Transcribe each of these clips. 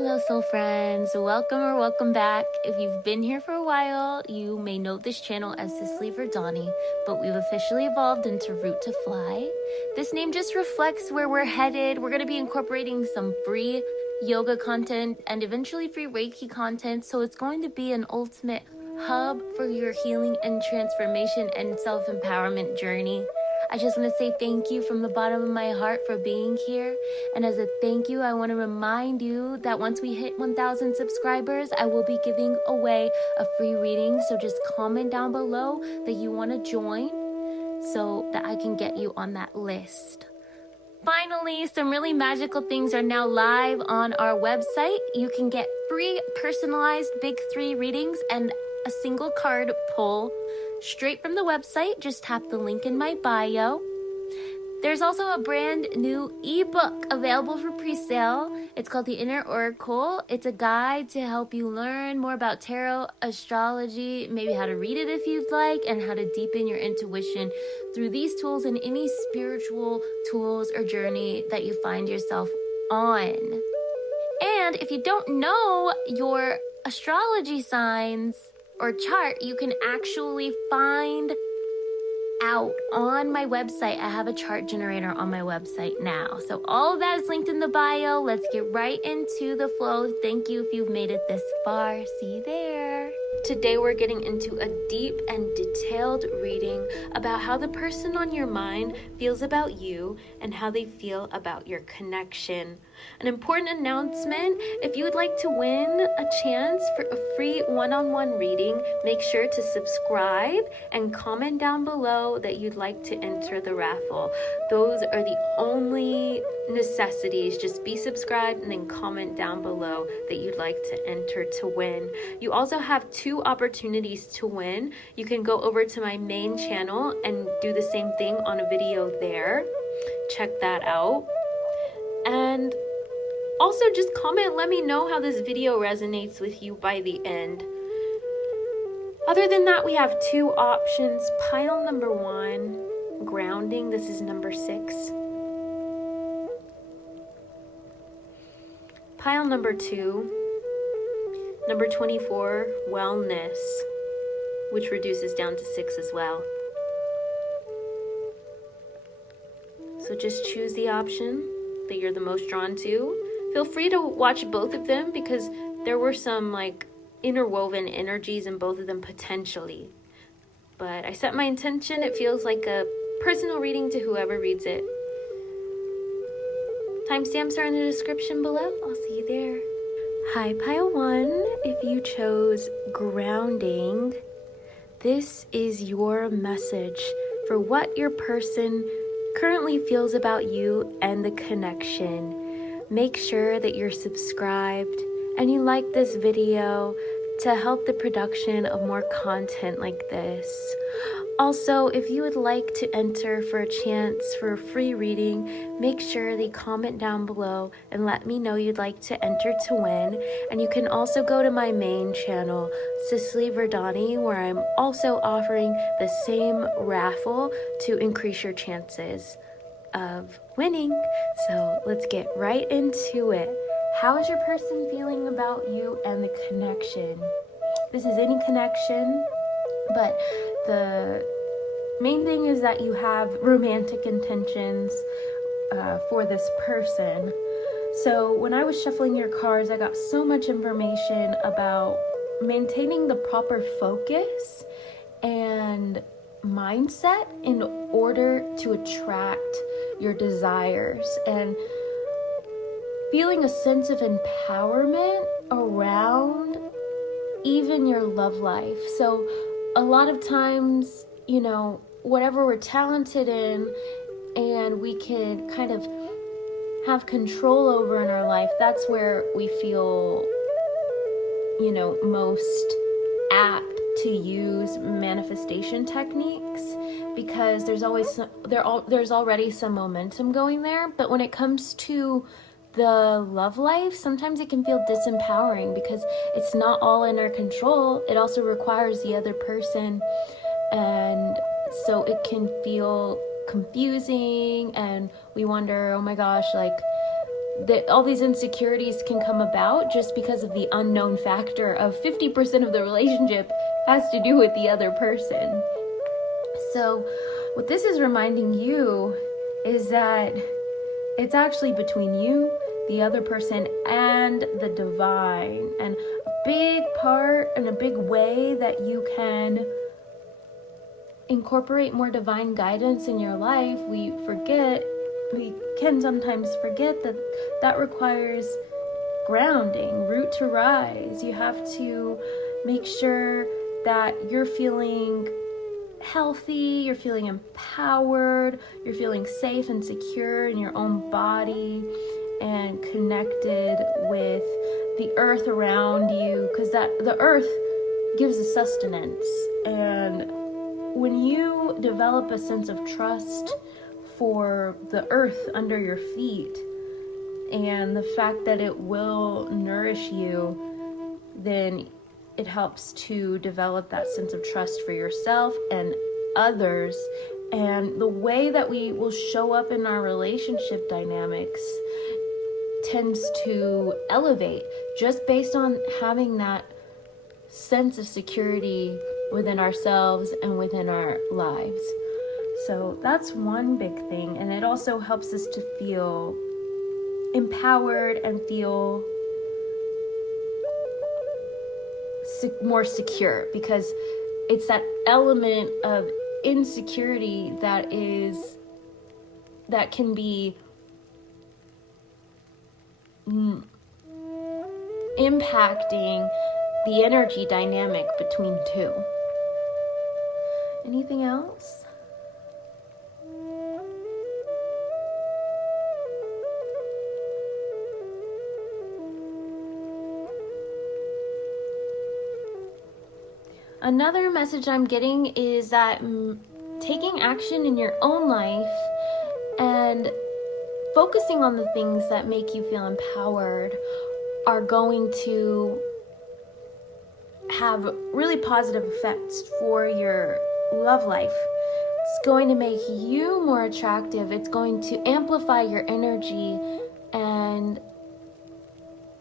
Hello, soul friends. Welcome or welcome back. If you've been here for a while, you may know this channel as Cicely Verdani, but we've officially evolved into Root to Fly. This name just reflects where we're headed. We're going to be incorporating some free yoga content and eventually free Reiki content, so it's going to be an ultimate hub for your healing and transformation and self-empowerment journey. I just want to say thank you from the bottom of my heart for being here. And as a thank you, I want to remind you that once we hit 1,000 subscribers, I will be giving away a free reading. So just comment down below that you want to join so that I can get you on that list. Finally, some really magical things are now live on our website. You can get free personalized Big 3 readings and a single card pull straight from the website. Just tap the link in my bio. There's also a brand new ebook available for pre-sale. It's called The Inner Oracle. It's a guide to help you learn more about tarot, astrology, maybe how to read it if you'd like, and how to deepen your intuition through these tools and any spiritual tools or journey that you find yourself on. And if you don't know your astrology signs or chart, you can actually find out on my website. I have a chart generator on my website now. So all of that is linked in the bio. Let's get right into the flow. Thank you if you've made it this far. See you there. Today we're getting into a deep and detailed reading about how the person on your mind feels about you and how they feel about your connection. An important announcement: if you would like to win a chance for a free one-on-one reading, make sure to subscribe and comment down below that you'd like to enter the raffle. Those are the only necessities. Just be subscribed and then comment down below that you'd like to enter to win. You also have 2 opportunities to win. You can go over to my main channel and do the same thing on a video there. Check that out. And also just comment, let me know how this video resonates with you by the end. Other than that, we have 2 options. Pile number 1, grounding. This is number 6. Pile number 2, number 24, wellness, which reduces down to 6 as well. So just choose the option that you're the most drawn to. Feel free to watch both of them because there were some interwoven energies in both of them potentially. But I set my intention. It feels like a personal reading to whoever reads it. Timestamps are in the description below. I'll see you there. Hi, pile 1. If you chose grounding, this is your message for what your person currently feels about you and the connection. Make sure that you're subscribed and you like this video to help the production of more content like this. Also, if you would like to enter for a chance for a free reading, make sure that you comment down below and let me know you'd like to enter to win. And you can also go to my main channel, Cicely Verdani, where I'm also offering the same raffle to increase your chances of winning. So let's get right into it. How is your person feeling about you and the connection? This is any connection, but the main thing is that you have romantic intentions for this person. So when I was shuffling your cards, I got so much information about maintaining the proper focus and mindset in order to attract your desires and feeling a sense of empowerment around even your love life. So a lot of times, whatever we're talented in and we can kind of have control over in our life, that's where we feel, most apt to use manifestation techniques because there's already some momentum going there. But when it comes to the love life, sometimes it can feel disempowering because it's not all in our control. It also requires the other person, and so it can feel confusing and we wonder, oh my gosh, all these insecurities can come about just because of the unknown factor of 50% of the relationship has to do with the other person. So what this is reminding you is that it's actually between you, the other person, and the divine. And a big part and a big way that you can incorporate more divine guidance in your life, we can sometimes forget that requires grounding, root to rise. You have to make sure that you're feeling healthy, you're feeling empowered, you're feeling safe and secure in your own body and connected with the earth around you, because the earth gives us sustenance. And when you develop a sense of trust for the earth under your feet and the fact that it will nourish you, then it helps to develop that sense of trust for yourself and others. And the way that we will show up in our relationship dynamics tends to elevate just based on having that sense of security within ourselves and within our lives. So that's one big thing. And it also helps us to feel empowered and feel more secure, because it's that element of insecurity that can be impacting the energy dynamic between two. Anything else? Another message I'm getting is that taking action in your own life and focusing on the things that make you feel empowered are going to have really positive effects for your love life. It's going to make you more attractive. It's going to amplify your energy and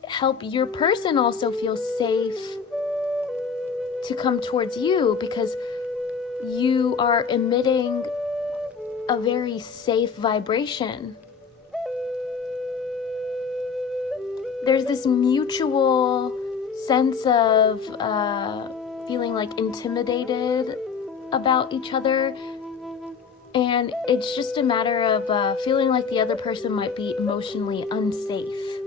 help your person also feel safe to come towards you, because you are emitting a very safe vibration. There's this mutual sense of feeling like intimidated about each other, and it's just a matter of feeling like the other person might be emotionally unsafe.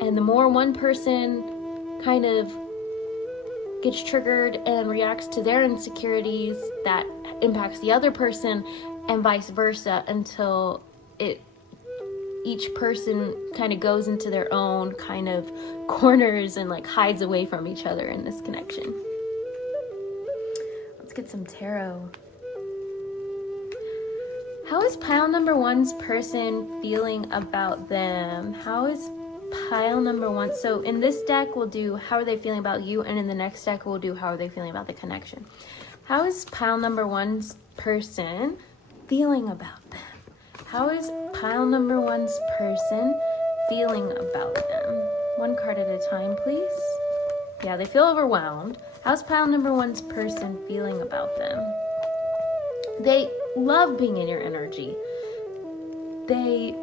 And the more one person kind of gets triggered and reacts to their insecurities, that impacts the other person, and vice versa, until each person kind of goes into their own kind of corners and like hides away from each other in this connection. Let's get some tarot. How is pile number one's person feeling about them? How is pile number one? So in this deck, we'll do how are they feeling about you, and in the next deck, we'll do how are they feeling about the connection. How is pile number one's person feeling about them? How is pile number one's person feeling about them? One card at a time, please. Yeah, they feel overwhelmed. How's pile number one's person feeling about them? They love being in your energy. They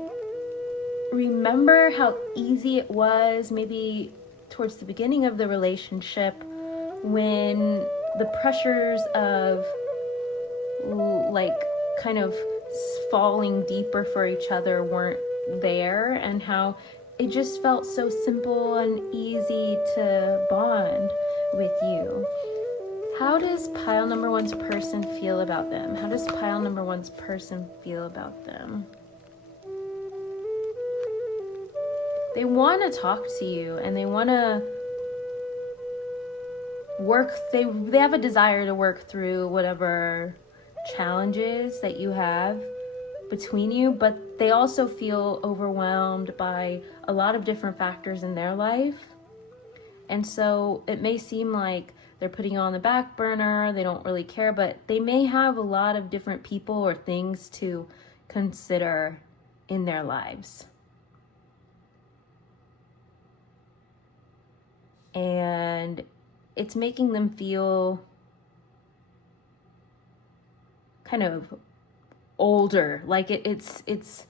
remember how easy it was maybe towards the beginning of the relationship, when the pressures of like kind of falling deeper for each other weren't there, and how it just felt so simple and easy to bond with you. How does pile number one's person feel about them? How does pile number one's person feel about them? They want to talk to you, and they want to work, they have a desire to work through whatever challenges that you have between you, but they also feel overwhelmed by a lot of different factors in their life. And so it may seem like they're putting you on the back burner, they don't really care, but they may have a lot of different people or things to consider in their lives. and it's making them feel kind of older. Like it's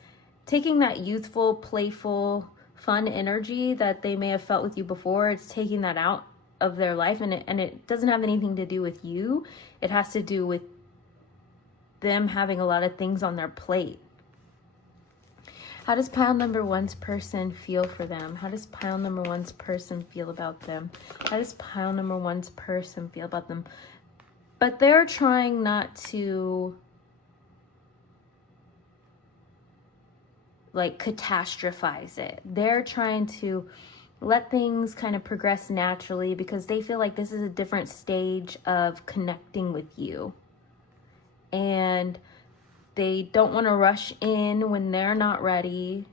taking that youthful, playful, fun energy that they may have felt with you before. It's taking that out of their life, and it doesn't have anything to do with you. It has to do with them having a lot of things on their plate. How does pile number one's person feel for them? How does pile number one's person feel about them? How does pile number one's person feel about them? But they're trying not to like catastrophize it. They're trying to let things kind of progress naturally because they feel like this is a different stage of connecting with you. And they don't want to rush in when they're not ready.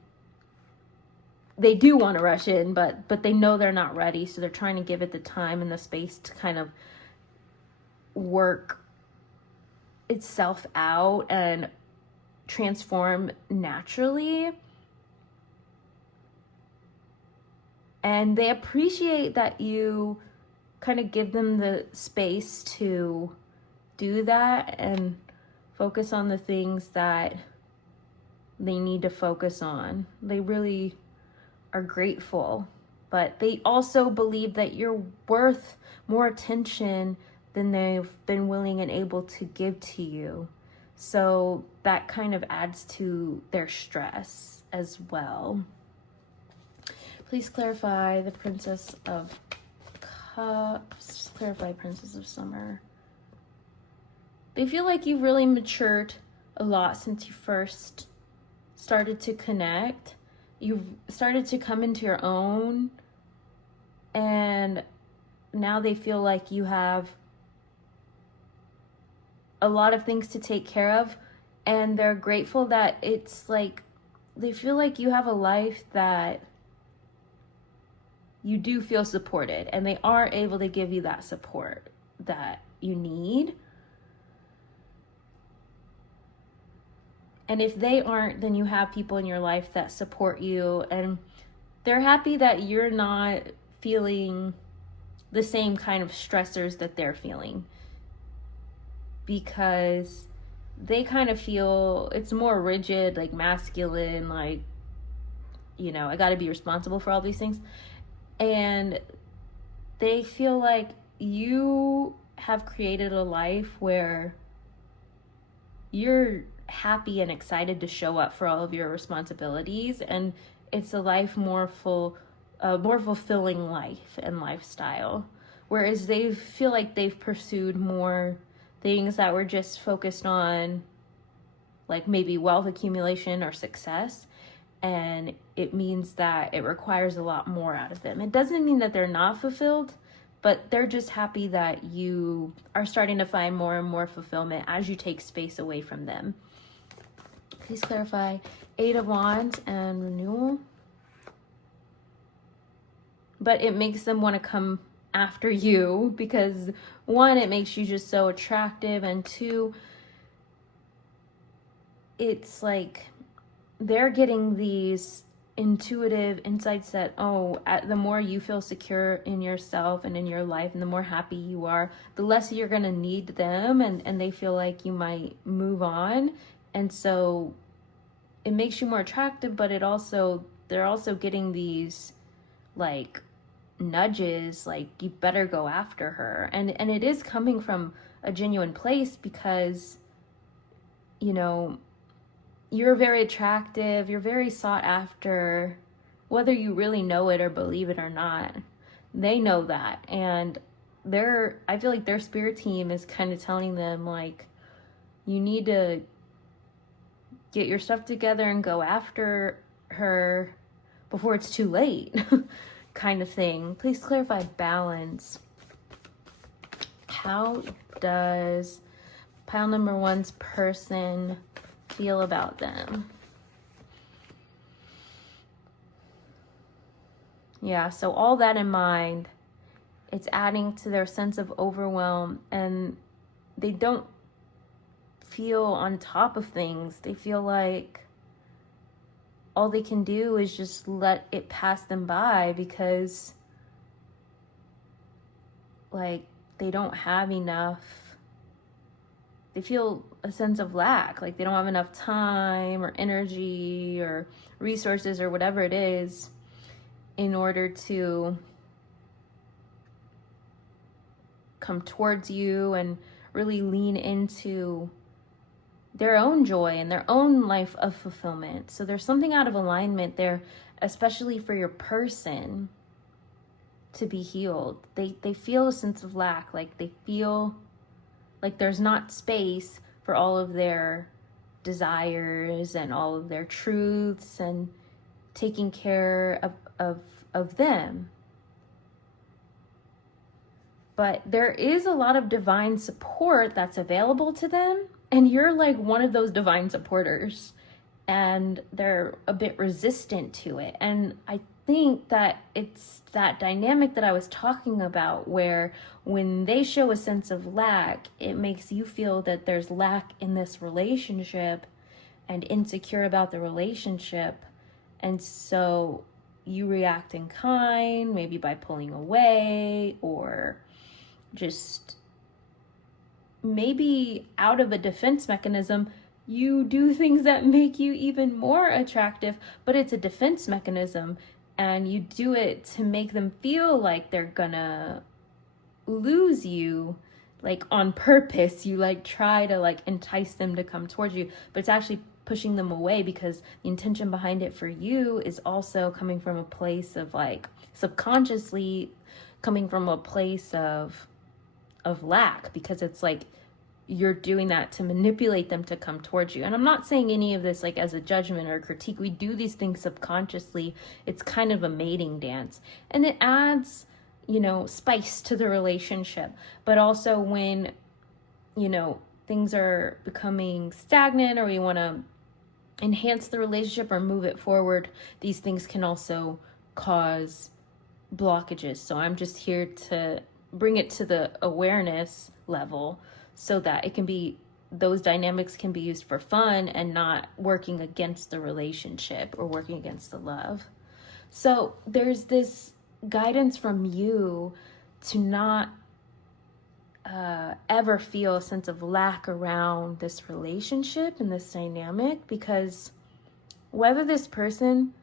They do want to rush in, but they know they're not ready. So they're trying to give it the time and the space to kind of work itself out and transform naturally. And they appreciate that you kind of give them the space to do that and focus on the things that they need to focus on. They really are grateful, but they also believe that you're worth more attention than they've been willing and able to give to you. So that kind of adds to their stress as well. Please clarify the Princess of Cups. Clarify Princess of Summer. They feel like you've really matured a lot since you first started to connect. You've started to come into your own, and now they feel like you have a lot of things to take care of, and they're grateful that it's like they feel like you have a life that you do feel supported, and they are able to give you that support that you need. And if they aren't, then you have people in your life that support you, and they're happy that you're not feeling the same kind of stressors that they're feeling, because they kind of feel it's more rigid, like masculine, like, you know, I got to be responsible for all these things. And they feel like you have created a life where you're happy and excited to show up for all of your responsibilities, and it's a life more fulfilling life and lifestyle, whereas they feel like they've pursued more things that were just focused on like maybe wealth accumulation or success, and it means that it requires a lot more out of them. It doesn't mean that they're not fulfilled, but they're just happy that you are starting to find more and more fulfillment as you take space away from them. Please clarify Eight of Wands and renewal. But it makes them want to come after you because, one, it makes you just so attractive, and two, it's like they're getting these intuitive insights that, the more you feel secure in yourself and in your life, and the more happy you are, the less you're going to need them, and they feel like you might move on. And so it makes you more attractive, but they're also getting these like nudges, like you better go after her. And it is coming from a genuine place because, you know, you're very attractive, you're very sought after, whether you really know it or believe it or not. They know that, and I feel like their spirit team is kind of telling them like, you need to get your stuff together and go after her before it's too late. Kind of thing. Please clarify balance. How does pile number one's person feel about them? Yeah, so all that in mind, it's adding to their sense of overwhelm, and they don't feel on top of things. They feel like all they can do is just let it pass them by because like they don't have enough. They feel a sense of lack, like they don't have enough time or energy or resources or whatever it is in order to come towards you and really lean into their own joy and their own life of fulfillment. So there's something out of alignment there, especially for your person to be healed. They feel a sense of lack, like they feel like there's not space for all of their desires and all of their truths and taking care of them. But there is a lot of divine support that's available to them, and you're like one of those divine supporters, and they're a bit resistant to it. And I think that it's that dynamic that I was talking about, where when they show a sense of lack, it makes you feel that there's lack in this relationship and insecure about the relationship. And so you react in kind, maybe by pulling away, or just maybe out of a defense mechanism, you do things that make you even more attractive, but it's a defense mechanism, and you do it to make them feel like they're gonna lose you, like on purpose. You like try to like entice them to come towards you, but it's actually pushing them away, because the intention behind it for you is also coming from a place of like subconsciously coming from a place of lack, because it's like you're doing that to manipulate them to come towards you. And I'm not saying any of this like as a judgment or critique. We do these things subconsciously. It's kind of a mating dance, and it adds, you know, spice to the relationship. But also when, you know, things are becoming stagnant, or we want to enhance the relationship or move it forward, these things can also cause blockages. So I'm just here to bring it to the awareness level, so that it can be, those dynamics can be used for fun and not working against the relationship or working against the love. So there's this guidance from you to not ever feel a sense of lack around this relationship and this dynamic, because whether this person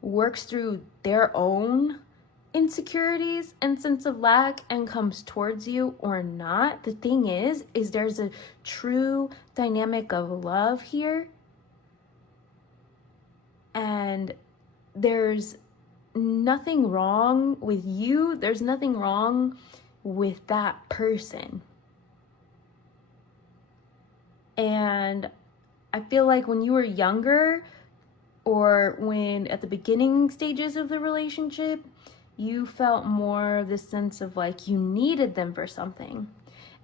works through their own insecurities and sense of lack and comes towards you or not, the thing is there's a true dynamic of love here, and there's nothing wrong with you. There's nothing wrong with that person. And I feel like when you were younger, or when at the beginning stages of the relationship, you felt more this sense of like you needed them for something.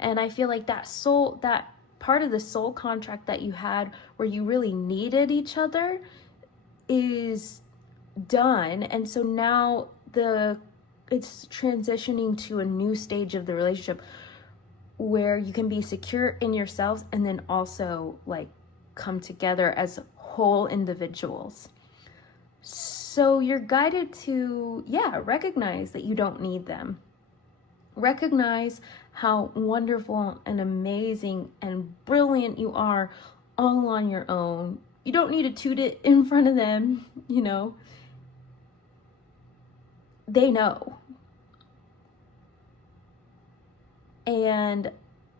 And I feel like that part of the soul contract that you had, where you really needed each other, is done. And so now it's transitioning to a new stage of the relationship, where you can be secure in yourselves and then also like come together as whole individuals. So you're guided to, recognize that you don't need them. Recognize how wonderful and amazing and brilliant you are all on your own. You don't need to toot it in front of them, you know. They know. And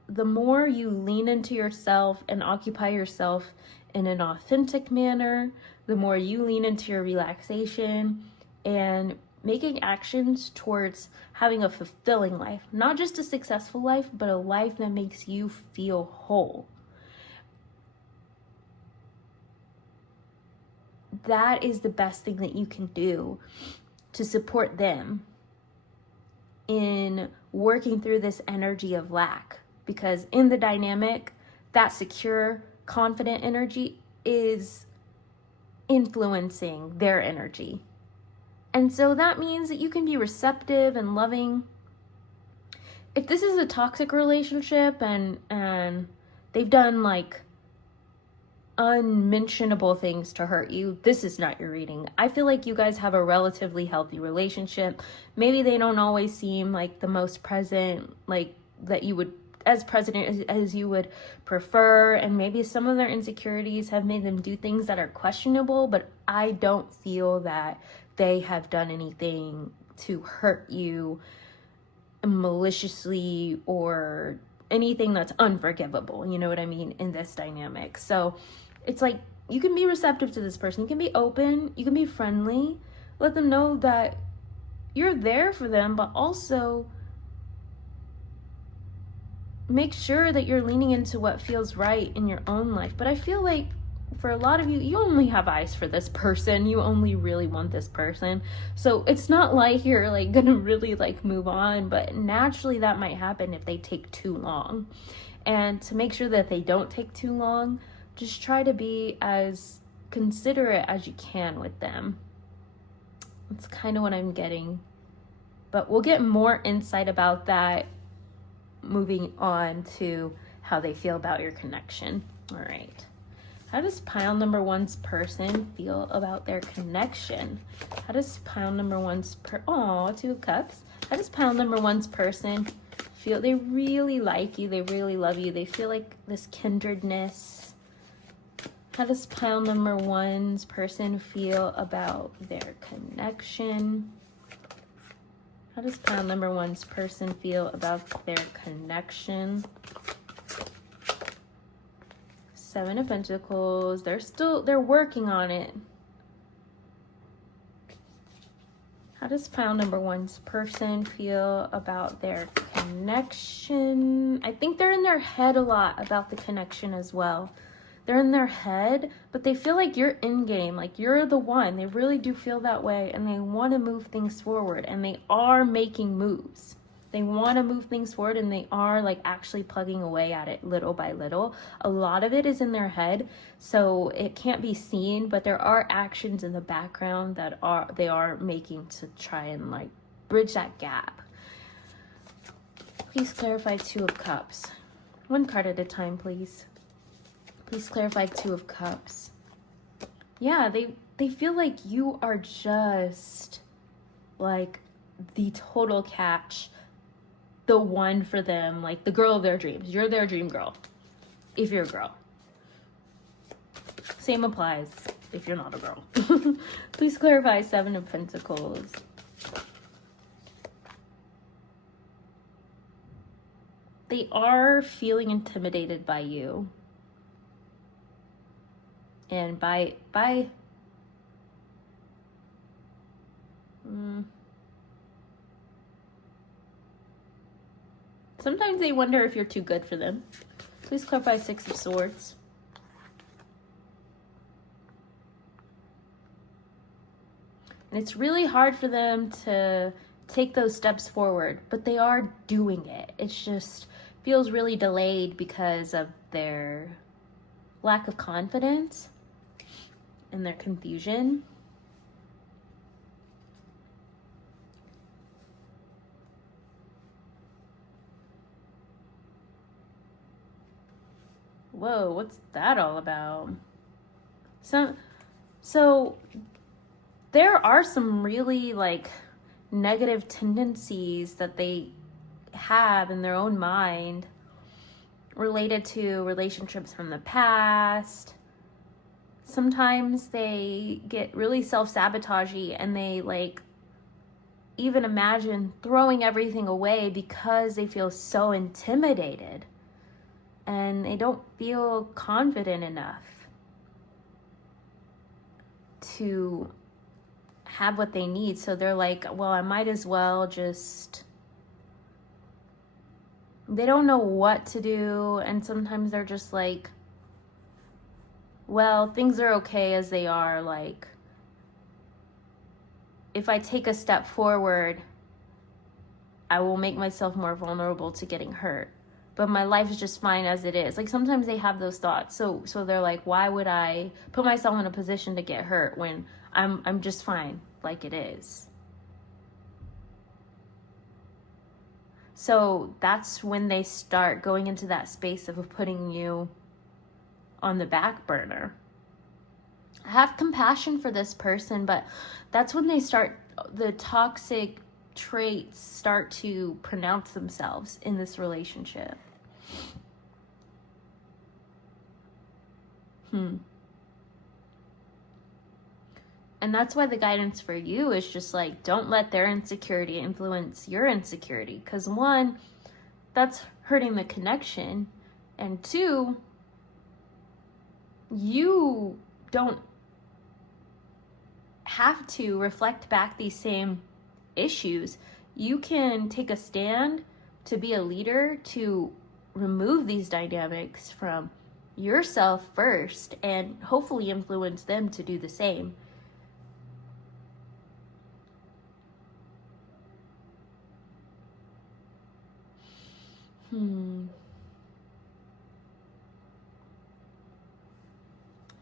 the more you lean into yourself and occupy yourself in an authentic manner, the more you lean into your relaxation and making actions towards having a fulfilling life, not just a successful life, but a life that makes you feel whole. That is the best thing that you can do to support them in working through this energy of lack. Because in the dynamic, that secure, confident energy is influencing their energy. And so that means that you can be receptive and loving. If this is a toxic relationship and they've done like unmentionable things to hurt you, this is not your reading. I feel like you guys have a relatively healthy relationship. Maybe they don't always seem like the most present, like that you would, as present as you would prefer, and maybe some of their insecurities have made them do things that are questionable, but I don't feel that they have done anything to hurt you maliciously or anything that's unforgivable, you know what I mean, in this dynamic. So it's like, you can be receptive to this person, you can be open, you can be friendly, let them know that you're there for them, but also make sure that you're leaning into what feels right in your own life. But I feel like for a lot of you, you only have eyes for this person, you only really want this person. So it's not like you're like gonna really like move on, but naturally that might happen if they take too long. And to make sure that they don't take too long, just try to be as considerate as you can with them. That's kind of what I'm getting, but we'll get more insight about that moving on to how they feel about your connection. All right. How does pile number one's person feel about their connection? How does pile number one's Two of Cups. How does pile number one's person feel? They really like you. They really love you. They feel like this kindredness. How does pile number one's person feel about their connection? How does pile number one's person feel about their connection? Seven of Pentacles. They're working on it. How does pile number one's person feel about their connection? I think they're in their head a lot about the connection as well. They're in their head, but they feel like you're in game, like you're the one. They really do feel that way, and they want to move things forward, and they are making moves. They want to move things forward, and they are like actually plugging away at it little by little. A lot of it is in their head, so it can't be seen, but there are actions in the background that they are making to try and like bridge that gap. Please clarify Two of Cups. One card at a time, please. Please clarify Two of Cups. Yeah, they feel like you are just like the total catch, the one for them, like the girl of their dreams. You're their dream girl, if you're a girl. Same applies if you're not a girl. Please clarify Seven of Pentacles. They are feeling intimidated by you. And sometimes they wonder if you're too good for them. Please clarify Six of Swords. And it's really hard for them to take those steps forward, but they are doing it. It just feels really delayed because of their lack of confidence and their confusion. Whoa, what's that all about? So there are some really like negative tendencies that they have in their own mind related to relationships from the past. Sometimes they get really self-sabotagey, and they like even imagine throwing everything away because they feel so intimidated and they don't feel confident enough to have what they need. So they're like, well, I might as well just, they don't know what to do. And sometimes they're just like, well, things are okay as they are. Like, if I take a step forward, I will make myself more vulnerable to getting hurt. But my life is just fine as it is. Like, sometimes they have those thoughts. So they're like, why would I put myself in a position to get hurt when I'm just fine like it is? So that's when they start going into that space of putting you on the back burner. Have compassion for this person, but that's when the toxic traits start to pronounce themselves in this relationship. And that's why the guidance for you is just like, don't let their insecurity influence your insecurity. Because one, that's hurting the connection. And two, you don't have to reflect back these same issues. You can take a stand to be a leader, to remove these dynamics from yourself first, and hopefully influence them to do the same.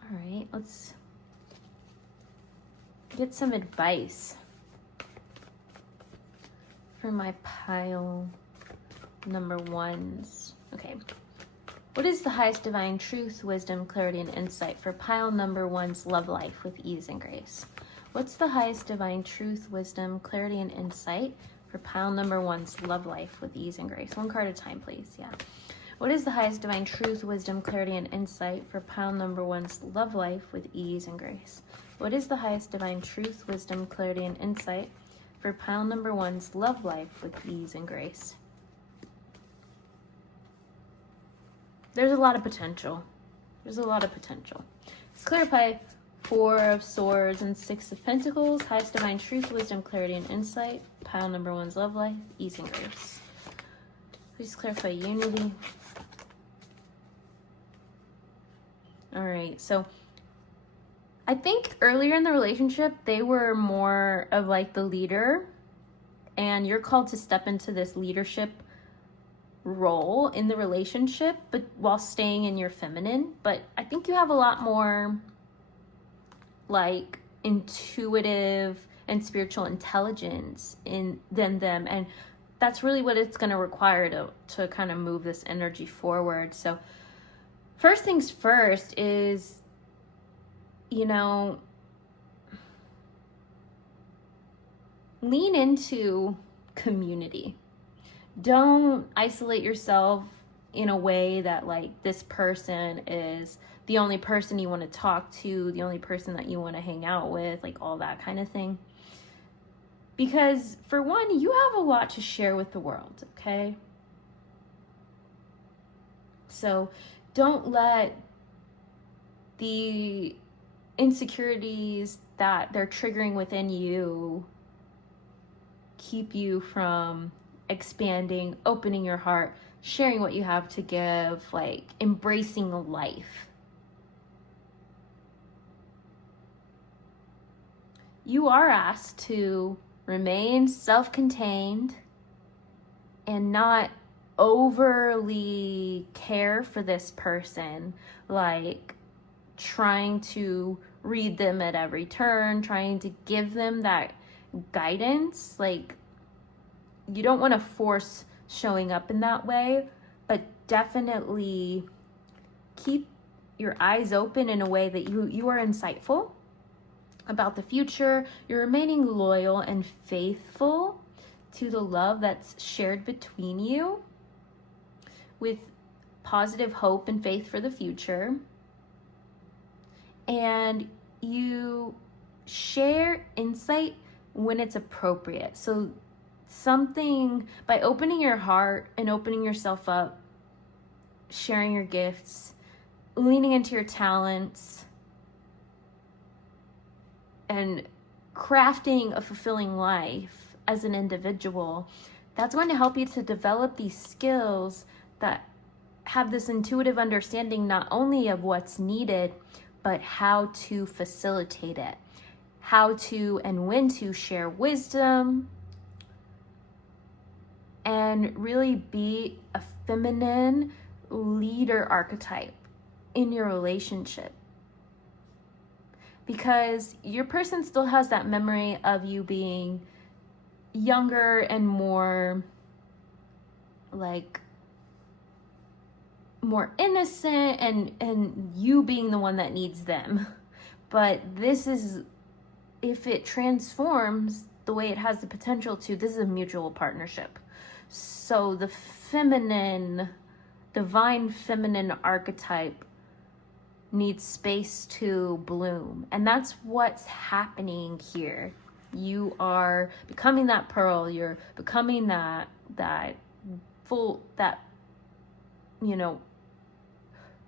All right, let's get some advice for my pile number ones. Okay. What is the highest divine truth, wisdom, clarity, and insight for pile number one's love life with ease and grace? What's the highest divine truth, wisdom, clarity, and insight for pile number one's love life with ease and grace? One card at a time, please. Yeah. What is the highest divine truth, wisdom, clarity, and insight for pile number one's love life with ease and grace? What is the highest divine truth, wisdom, clarity, and insight for pile number one's love life with ease and grace? There's a lot of potential. Let's clarify Four of Swords and Six of Pentacles. Highest divine truth, wisdom, clarity, and insight. Pile number one's love life, ease and grace. Please clarify unity. All right, so I think earlier in the relationship, they were more of like the leader, and you're called to step into this leadership role in the relationship, but while staying in your feminine. But I think you have a lot more like intuitive and spiritual intelligence than them, and that's really what it's going to require to kind of move this energy forward. So first things first is, lean into community. Don't isolate yourself in a way that like this person is the only person you want to talk to, the only person that you want to hang out with, like all that kind of thing. Because for one, you have a lot to share with the world, okay? So don't let the insecurities that they're triggering within you keep you from expanding, opening your heart, sharing what you have to give, like embracing life. You are asked to remain self-contained and not overly care for this person, like trying to read them at every turn, trying to give them that guidance. Like, you don't want to force showing up in that way, but definitely keep your eyes open in a way that you are insightful about the future. You're remaining loyal and faithful to the love that's shared between you, with positive hope and faith for the future. And you share insight when it's appropriate. So by opening your heart and opening yourself up, sharing your gifts, leaning into your talents, and crafting a fulfilling life as an individual, that's going to help you to develop these skills that have this intuitive understanding not only of what's needed, but how to facilitate it, how to and when to share wisdom, and really be a feminine leader archetype in your relationship. Because your person still has that memory of you being younger and more like more innocent and you being the one that needs them. But this is, if it transforms the way it has the potential to, this is a mutual partnership. So the feminine, divine feminine archetype needs space to bloom. And that's what's happening here. You are becoming that pearl, you're becoming that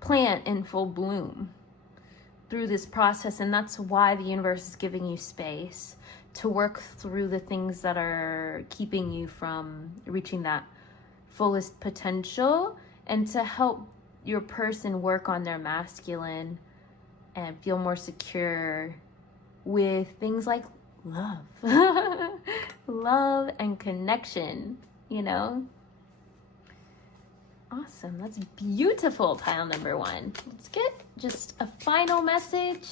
plant in full bloom through this process. And that's why the universe is giving you space to work through the things that are keeping you from reaching that fullest potential, and to help your person work on their masculine and feel more secure with things like love. Love and connection, Awesome. That's beautiful, pile number 1. Let's get just a final message.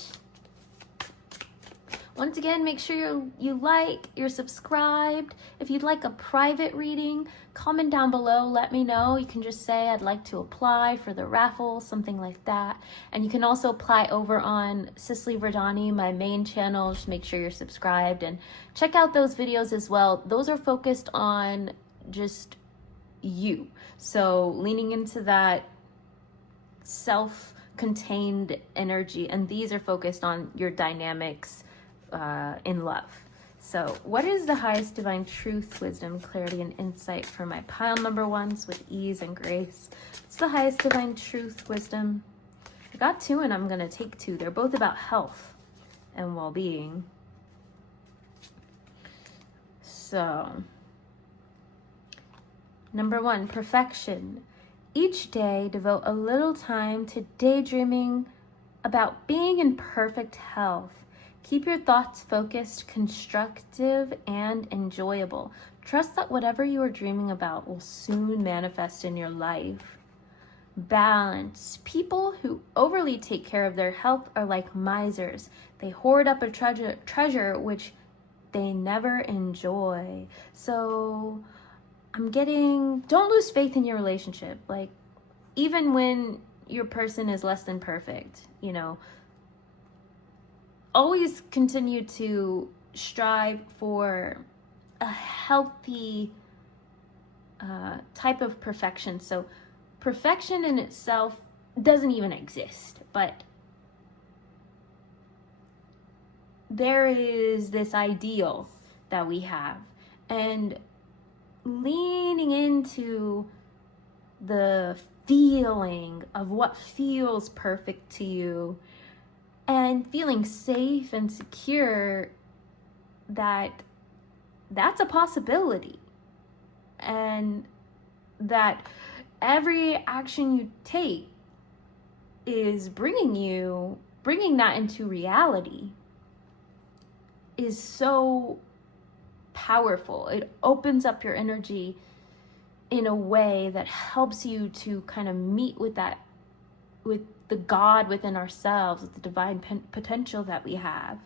Once again, make sure you're subscribed. If you'd like a private reading, comment down below, let me know. You can just say, I'd like to apply for the raffle, something like that. And you can also apply over on Cicely Verdani, my main channel. Just make sure you're subscribed and check out those videos as well. Those are focused on just you. So leaning into that self-contained energy. And these are focused on your dynamics in love. So what is the highest divine truth, wisdom, clarity, and insight for my pile number 1s with ease and grace? It's the highest divine truth, wisdom. I got 2 and I'm going to take 2. They're both about health and well-being. So, number 1, perfection. Each day, devote a little time to daydreaming about being in perfect health. Keep your thoughts focused, constructive, and enjoyable. Trust that whatever you are dreaming about will soon manifest in your life. Balance. People who overly take care of their health are like misers. They hoard up a treasure which they never enjoy. So I'm getting, don't lose faith in your relationship. Like, even when your person is less than perfect, always continue to strive for a healthy type of perfection. So perfection in itself doesn't even exist, but there is this ideal that we have, and leaning into the feeling of what feels perfect to you and feeling safe and secure that's a possibility, and that every action you take is bringing that into reality is so powerful. It opens up your energy in a way that helps you to kind of meet with the God within ourselves, with the divine potential that we have.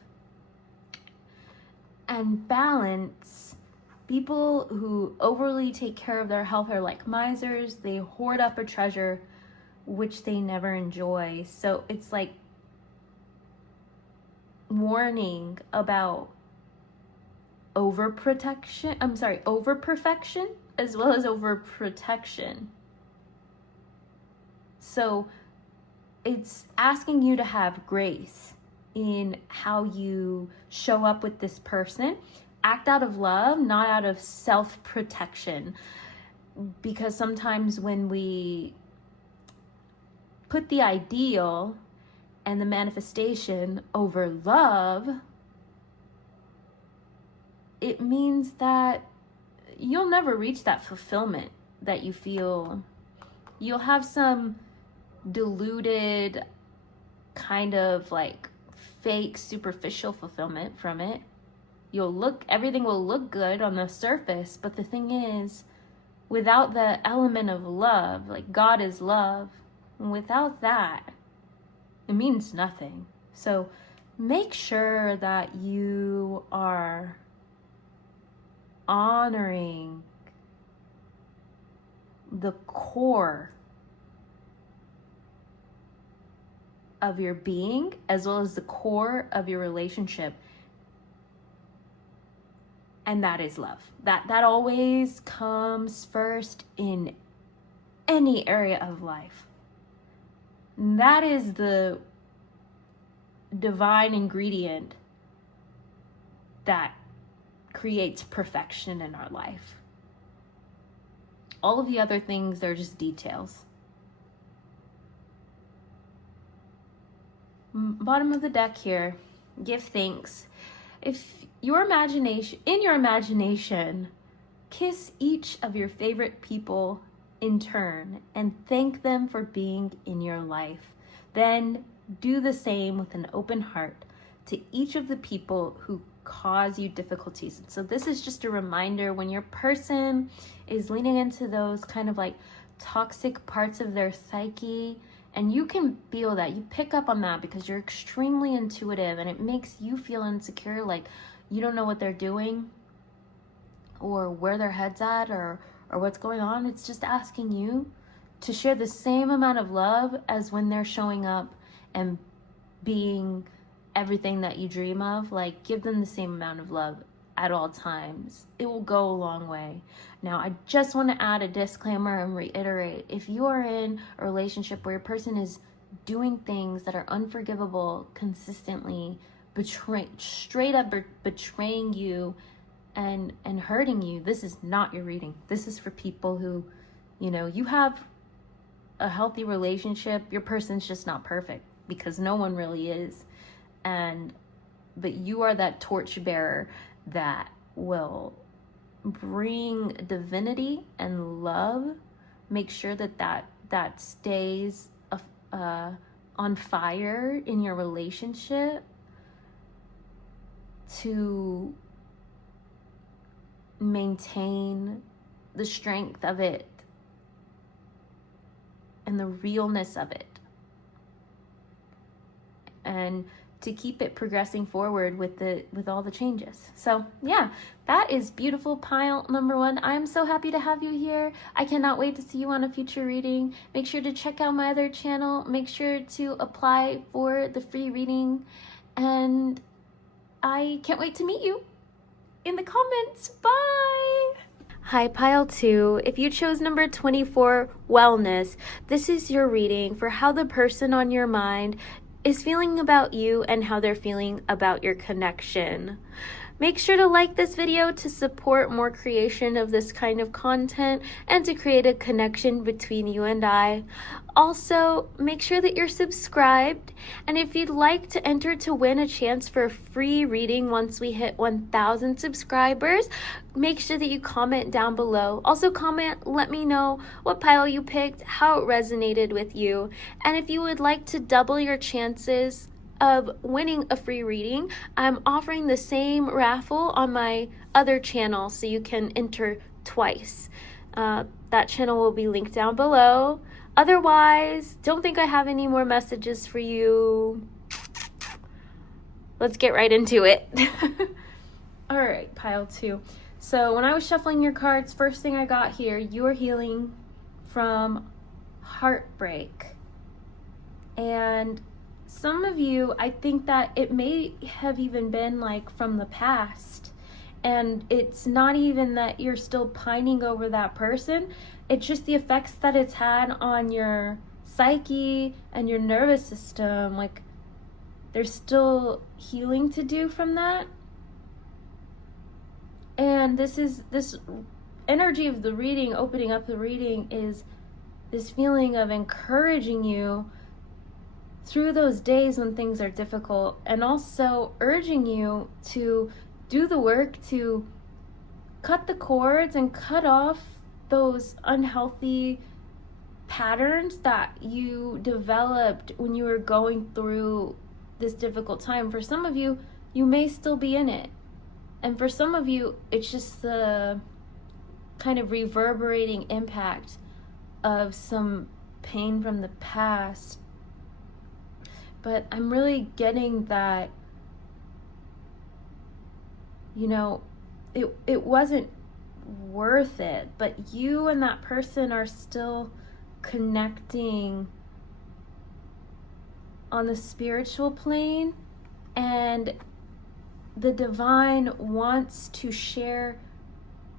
And balance. People who overly take care of their health are like misers. They hoard up a treasure which they never enjoy. So it's like warning about overprotection. Overperfection as well as overprotection. So it's asking you to have grace in how you show up with this person. Act out of love, not out of self-protection. Because sometimes when we put the ideal and the manifestation over love, it means that you'll never reach that fulfillment that you feel. You'll have some diluted kind of like fake superficial fulfillment from it. Everything will look good on the surface, but the thing is, without the element of love, like God is love, without that, it means nothing. So make sure that you are honoring the core of your being, as well as the core of your relationship. And that is love. That always comes first in any area of life. That is the divine ingredient that creates perfection in our life. All of the other things, they're just details. Bottom of the deck here, give thanks. If in your imagination, kiss each of your favorite people in turn and thank them for being in your life. Then do the same with an open heart to each of the people who cause you difficulties. So this is just a reminder when your person is leaning into those kind of like toxic parts of their psyche, and you can feel that, you pick up on that because you're extremely intuitive, and it makes you feel insecure, like you don't know what they're doing or where their head's at or what's going on. It's just asking you to share the same amount of love as when they're showing up and being everything that you dream of. Like, give them the same amount of love at all times. It will go a long way. Now, I just want to add a disclaimer and reiterate, if you are in a relationship where your person is doing things that are unforgivable consistently, straight up betraying you and hurting you, this is not your reading. This is for people who, you have a healthy relationship. Your person's just not perfect, because no one really is. But you are that torchbearer that will bring divinity and love. Make sure that stays on fire in your relationship to maintain the strength of it and the realness of it, and to keep it progressing forward with all the changes. So yeah, that is beautiful, pile number 1. I'm so happy to have you here. I cannot wait to see you on a future reading. Make sure to check out my other channel. Make sure to apply for the free reading, and I can't wait to meet you in the comments. Bye! Hi, pile 2. If you chose number 24, wellness, this is your reading for how the person on your mind is feeling about you and how they're feeling about your connection. Make sure to like this video to support more creation of this kind of content and to create a connection between you and I. Also, make sure that you're subscribed, and if you'd like to enter to win a chance for a free reading once we hit 1,000 subscribers, make sure that you comment down below. Also comment, let me know what pile you picked, how it resonated with you, and if you would like to double your chances of winning a free reading, I'm offering the same raffle on my other channel, so you can enter twice. That channel will be linked down below. Otherwise, don't think I have any more messages for you. Let's get right into it. All right, pile 2. So when I was shuffling your cards, first thing I got here, you are healing from heartbreak. And some of you, I think that it may have even been like from the past, and it's not even that you're still pining over that person. It's just the effects that it's had on your psyche and your nervous system. Like, there's still healing to do from that. And this energy of the reading, opening up the reading, is this feeling of encouraging you through those days when things are difficult, and also urging you to do the work to cut the cords and cut off those unhealthy patterns that you developed when you were going through this difficult time. For some of you, you may still be in it. And for some of you, it's just the kind of reverberating impact of some pain from the past. But I'm really getting that, it wasn't worth it, but you and that person are still connecting on the spiritual plane, and the divine wants to share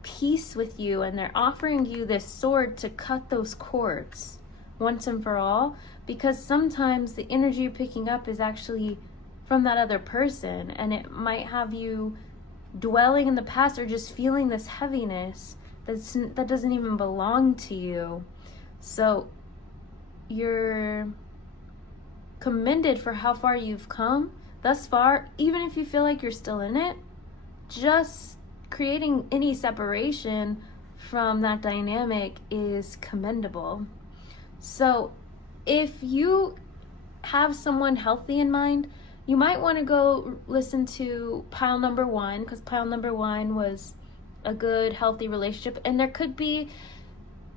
peace with you, and they're offering you this sword to cut those cords once and for all, because sometimes the energy you're picking up is actually from that other person, and it might have you dwelling in the past or just feeling this heaviness that doesn't even belong to you. So you're commended for how far you've come thus far, even if you feel like you're still in it. Just creating any separation from that dynamic is commendable. So if you have someone healthy in mind, you might want to go listen to pile number 1, because pile number 1 was a good, healthy relationship. And there could be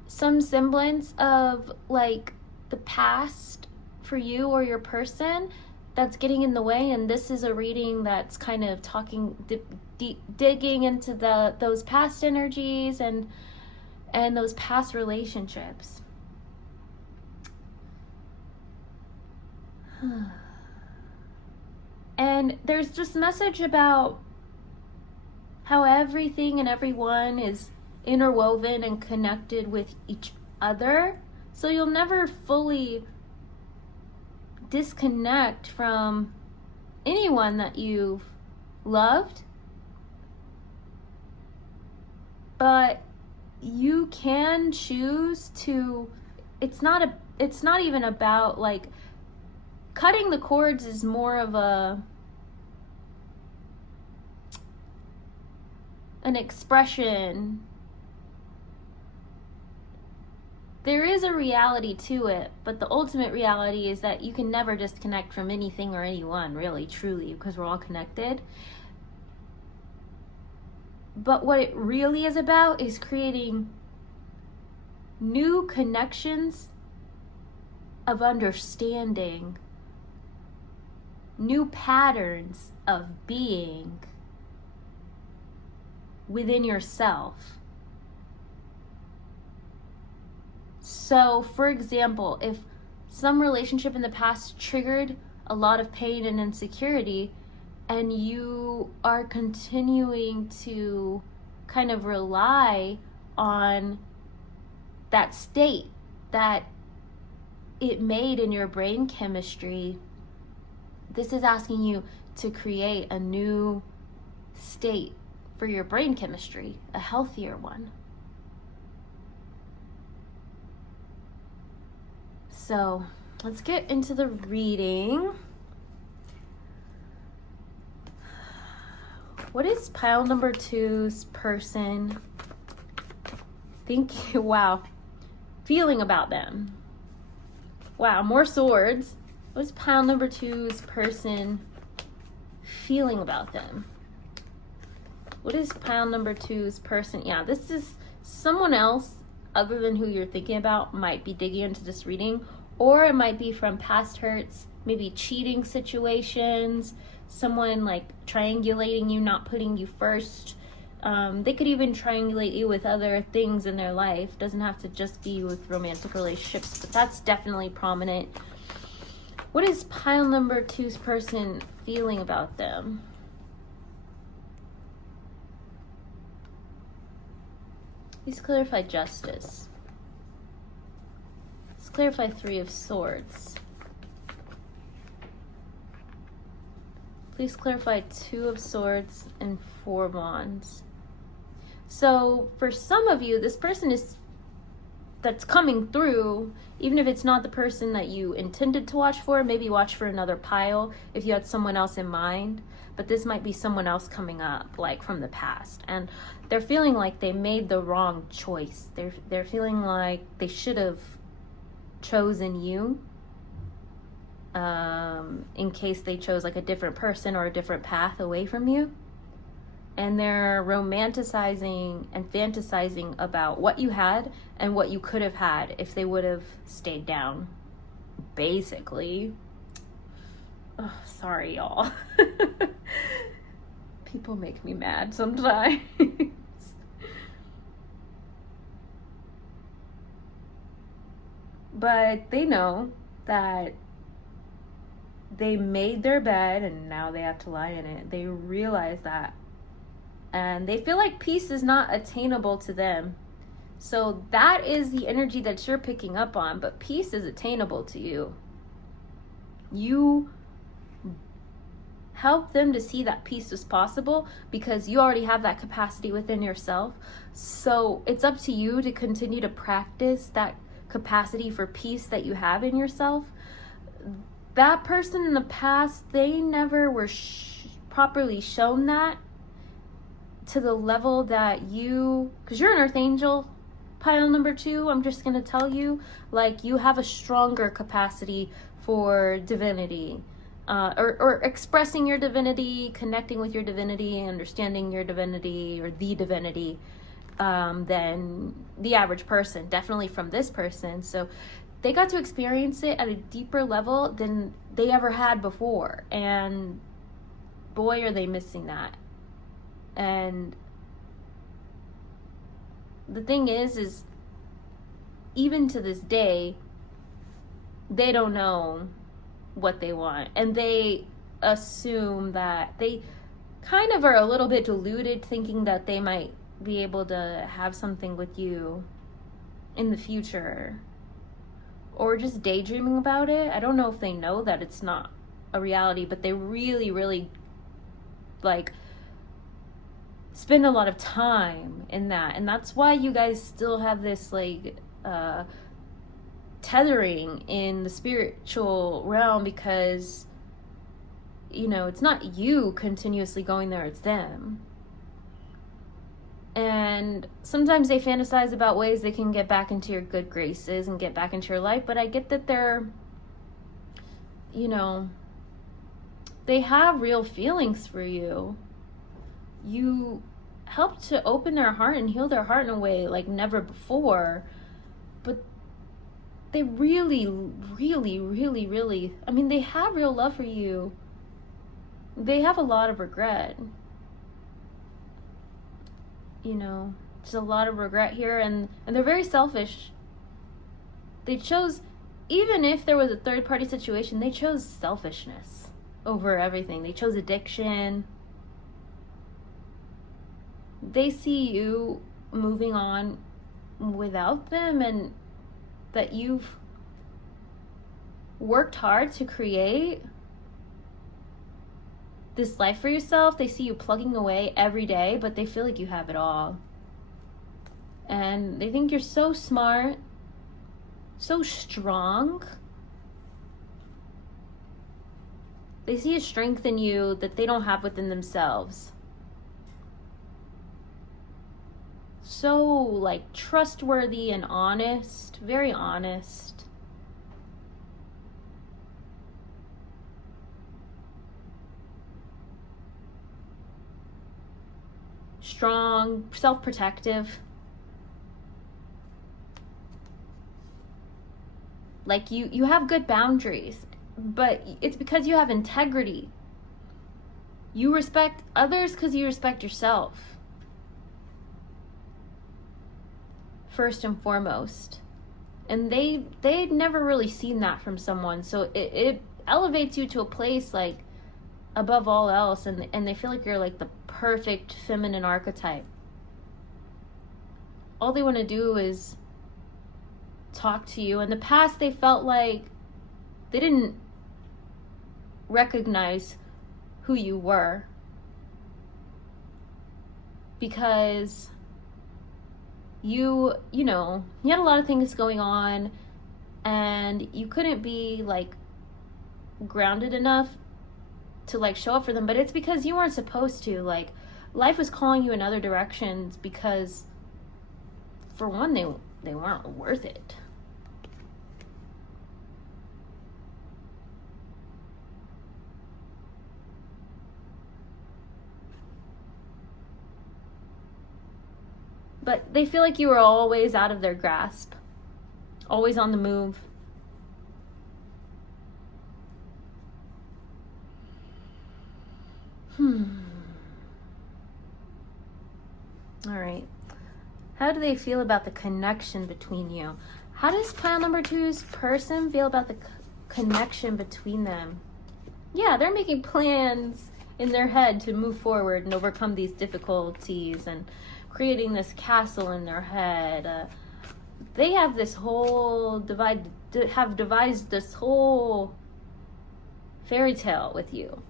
some semblance of like the past for you or your person that's getting in the way. And this is a reading that's kind of talking, digging into those past energies and those past relationships. And there's just a message about how everything and everyone is interwoven and connected with each other. So you'll never fully disconnect from anyone that you've loved. But you can choose to, it's not even about like, cutting the cords is more of an expression. There is a reality to it, but the ultimate reality is that you can never disconnect from anything or anyone, really, truly, because we're all connected. But what it really is about is creating new connections of understanding, new patterns of being within yourself. So, for example, if some relationship in the past triggered a lot of pain and insecurity, and you are continuing to kind of rely on that state that it made in your brain chemistry, this is asking you to create a new state for your brain chemistry, a healthier one. So let's get into the reading. What is pile number 2's person thinking? Wow. Feeling about them. Wow, more swords. What is pile number 2's person feeling about them? What is pile number 2's person? Yeah, this is someone else other than who you're thinking about might be digging into this reading, or it might be from past hurts, maybe cheating situations, someone like triangulating you, not putting you first. They could even triangulate you with other things in their life. Doesn't have to just be with romantic relationships, but that's definitely prominent. What is pile number 2's person feeling about them? Please clarify justice. Let's clarify 3 of Swords. Please clarify 2 of Swords and 4 of Wands. So for some of you, this person that's coming through, even if it's not the person that you intended to watch for, maybe watch for another pile if you had someone else in mind. But this might be someone else coming up, like from the past, and they're feeling like they made the wrong choice. They're feeling like they should have chosen you, in case they chose like a different person or a different path away from you. And they're romanticizing and fantasizing about what you had and what you could have had if they would have stayed down, basically. Oh, sorry, y'all. People make me mad sometimes. But they know that they made their bed and now they have to lie in it. They realize that. And they feel like peace is not attainable to them. So that is the energy that you're picking up on, but peace is attainable to you. You help them to see that peace is possible because you already have that capacity within yourself. So it's up to you to continue to practice that capacity for peace that you have in yourself. That person in the past, they never were properly shown that to the level that you, because you're an earth angel, pile number 2, I'm just going to tell you, like, you have a stronger capacity for divinity, or expressing your divinity, connecting with your divinity, understanding your divinity or the divinity, than the average person, definitely from this person. So they got to experience it at a deeper level than they ever had before. And boy, are they missing that. And the thing is even to this day, they don't know what they want. And they assume that they kind of are a little bit deluded, thinking that they might be able to have something with you in the future, or just daydreaming about it. I don't know if they know that it's not a reality, but they really, really like spend a lot of time in that. And that's why you guys still have this like tethering in the spiritual realm, because you know, it's not you continuously going there, it's them. And sometimes they fantasize about ways they can get back into your good graces and get back into your life, but I get that they're, you know, they have real feelings for you. You help to open their heart and heal their heart in a way like never before. But they really, really, really, really, I mean, they have real love for you. They have a lot of regret. You know, there's a lot of regret here, and they're very selfish. They chose, even if there was a third party situation, they chose selfishness over everything. They chose addiction. They see you moving on without them, and that you've worked hard to create this life for yourself. They see you plugging away every day, but they feel like you have it all. And they think you're so smart, so strong. They see a strength in you that they don't have within themselves. So like trustworthy and honest, very honest. Strong, self-protective. Like you have good boundaries, but it's because you have integrity. You respect others because you respect yourself. First and foremost. And they'd never really seen that from someone. So it elevates you to a place like above all else, and they feel like you're like the perfect feminine archetype. All they want to do is talk to you. In the past, they felt like they didn't recognize who you were, because you know, you had a lot of things going on, and you couldn't be like grounded enough to like show up for them. But it's because you weren't supposed to. Like, life was calling you in other directions, because for one, they weren't worth it. But they feel like you were always out of their grasp, always on the move. All right. How do they feel about the connection between you? How does pile number 2's person feel about the connection between them? yeah, they're making plans in their head to move forward and overcome these difficulties and creating this castle in their head. They have this whole devised this whole fairy tale with you.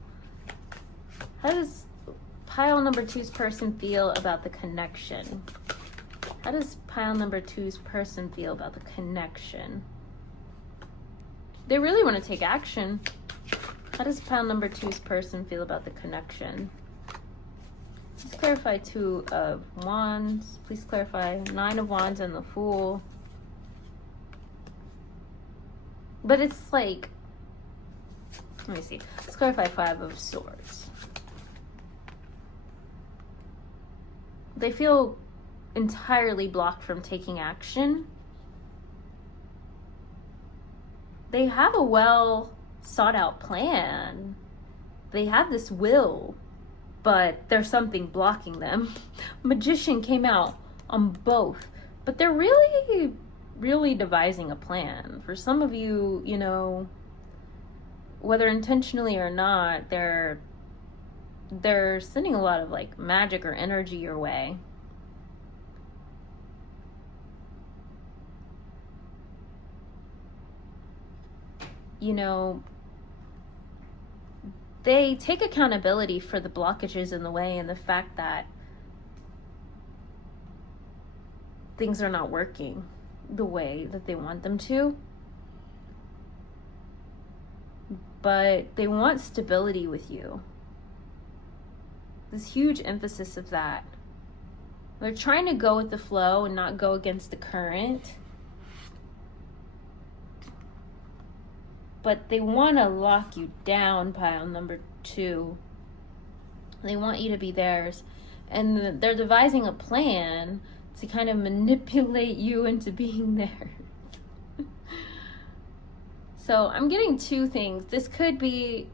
How does pile number two's person feel about the connection? How does pile number two's person feel about the connection? They really want to take action. How does pile number two's person feel about the connection? Let's clarify Two of Wands. Please clarify Nine of Wands and the Fool. But it's like, let me see. Let's clarify Five of Swords. They feel entirely blocked from taking action. They have a well sought out plan. They have this will, but there's something blocking them. Magician came out on both, but they're really devising a plan. For some of you, you know, whether intentionally or not, they're sending a lot of like magic or energy your way. You know, they take accountability for the blockages in the way and the fact that things are not working the way that they want them to. But they want stability with you. This huge emphasis of that. They're trying to go with the flow and not go against the current. But they want to lock you down, pile number two. They want you to be theirs. And they're devising a plan to kind of manipulate you into being theirs. So I'm getting two things. This could be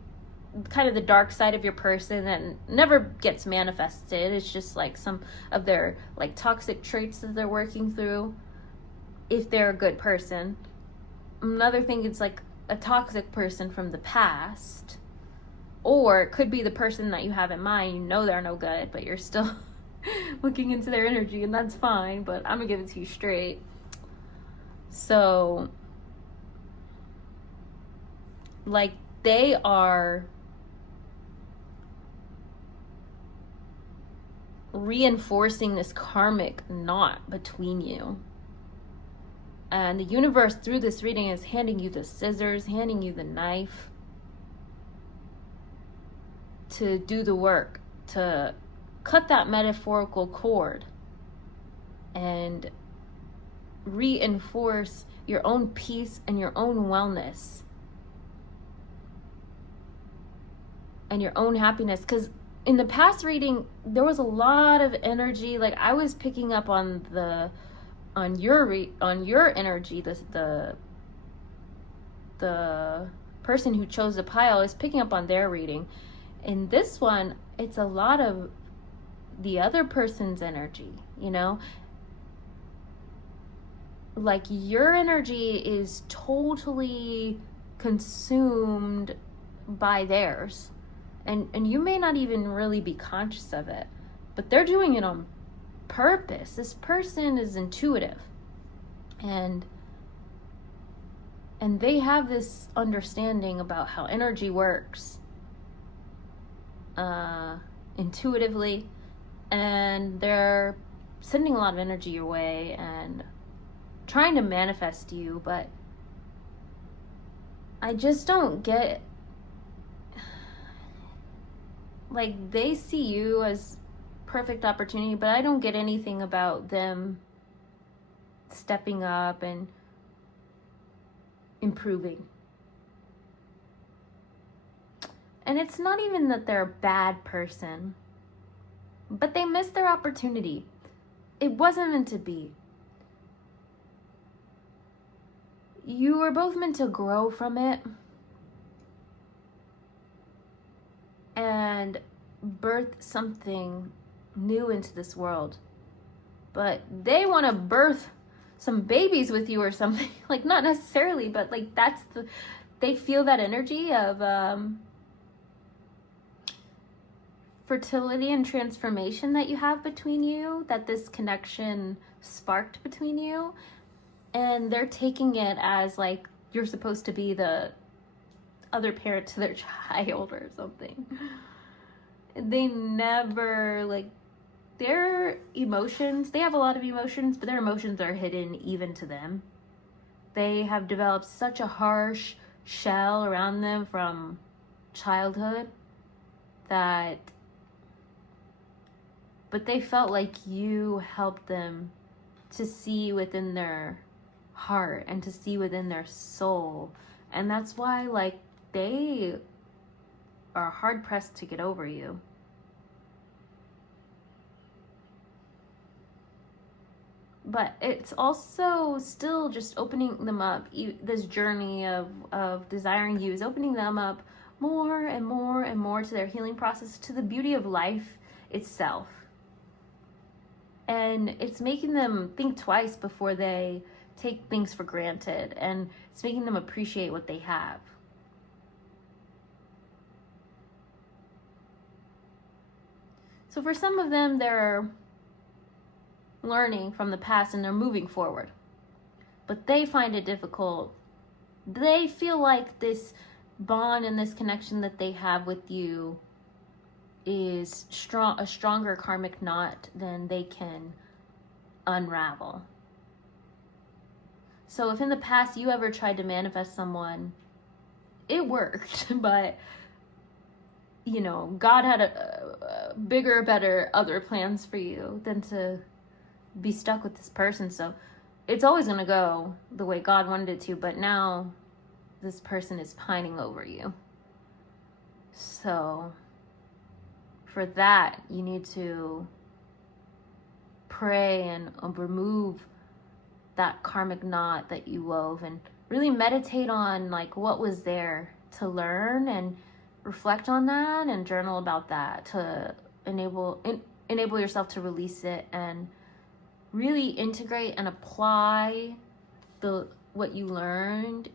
kind of the dark side of your person that never gets manifested. It's just like some of their like toxic traits that they're working through if they're a good person. Another thing, it's like a toxic person from the past, or it could be the person that you have in mind. You know they're no good, but you're still looking into their energy, and that's fine, but I'm gonna give it to you straight. So like they are reinforcing this karmic knot between you. And the universe, through this reading, is handing you the scissors, handing you the knife to do the work, to cut that metaphorical cord and reinforce your own peace and your own wellness and your own happiness. Because in the past reading, there was a lot of energy. Like I was picking up on your energy, the person who chose the pile is picking up on their reading. In this one, it's a lot of the other person's energy, you know? Like your energy is totally consumed by theirs. And you may not even really be conscious of it, but they're doing it on purpose. This person is intuitive, and they have this understanding about how energy works intuitively, and they're sending a lot of energy your way and trying to manifest you. But I just don't get, like, they see you as perfect opportunity, but I don't get anything about them stepping up and improving. And it's not even that they're a bad person, but they missed their opportunity. It wasn't meant to be. You were both meant to grow from it and birth something new into this world. But they want to birth some babies with you or something. Like, not necessarily, but like they feel that energy of fertility and transformation that you have between you, that this connection sparked between you. And they're taking it as like you're supposed to be the other parent to their child or something. They never, like, their emotions, they have a lot of emotions, but their emotions are hidden even to them. They have developed such a harsh shell around them from childhood that, but they felt like you helped them to see within their heart and to see within their soul. And that's why, like, they are hard pressed to get over you. But it's also still just opening them up. This journey of desiring you is opening them up more and more and more to their healing process, to the beauty of life itself. And it's making them think twice before they take things for granted, and it's making them appreciate what they have. So for some of them, they're learning from the past and they're moving forward, but they find it difficult. They feel like this bond and this connection that they have with you is a stronger karmic knot than they can unravel. So if in the past you ever tried to manifest someone, it worked, but you know, God had a bigger, better, other plans for you than to be stuck with this person. So it's always going to go the way God wanted it to, but now this person is pining over you. So for that, you need to pray and remove that karmic knot that you wove, and really meditate on like what was there to learn, and reflect on that and journal about that to enable yourself to release it and really integrate and apply what you learned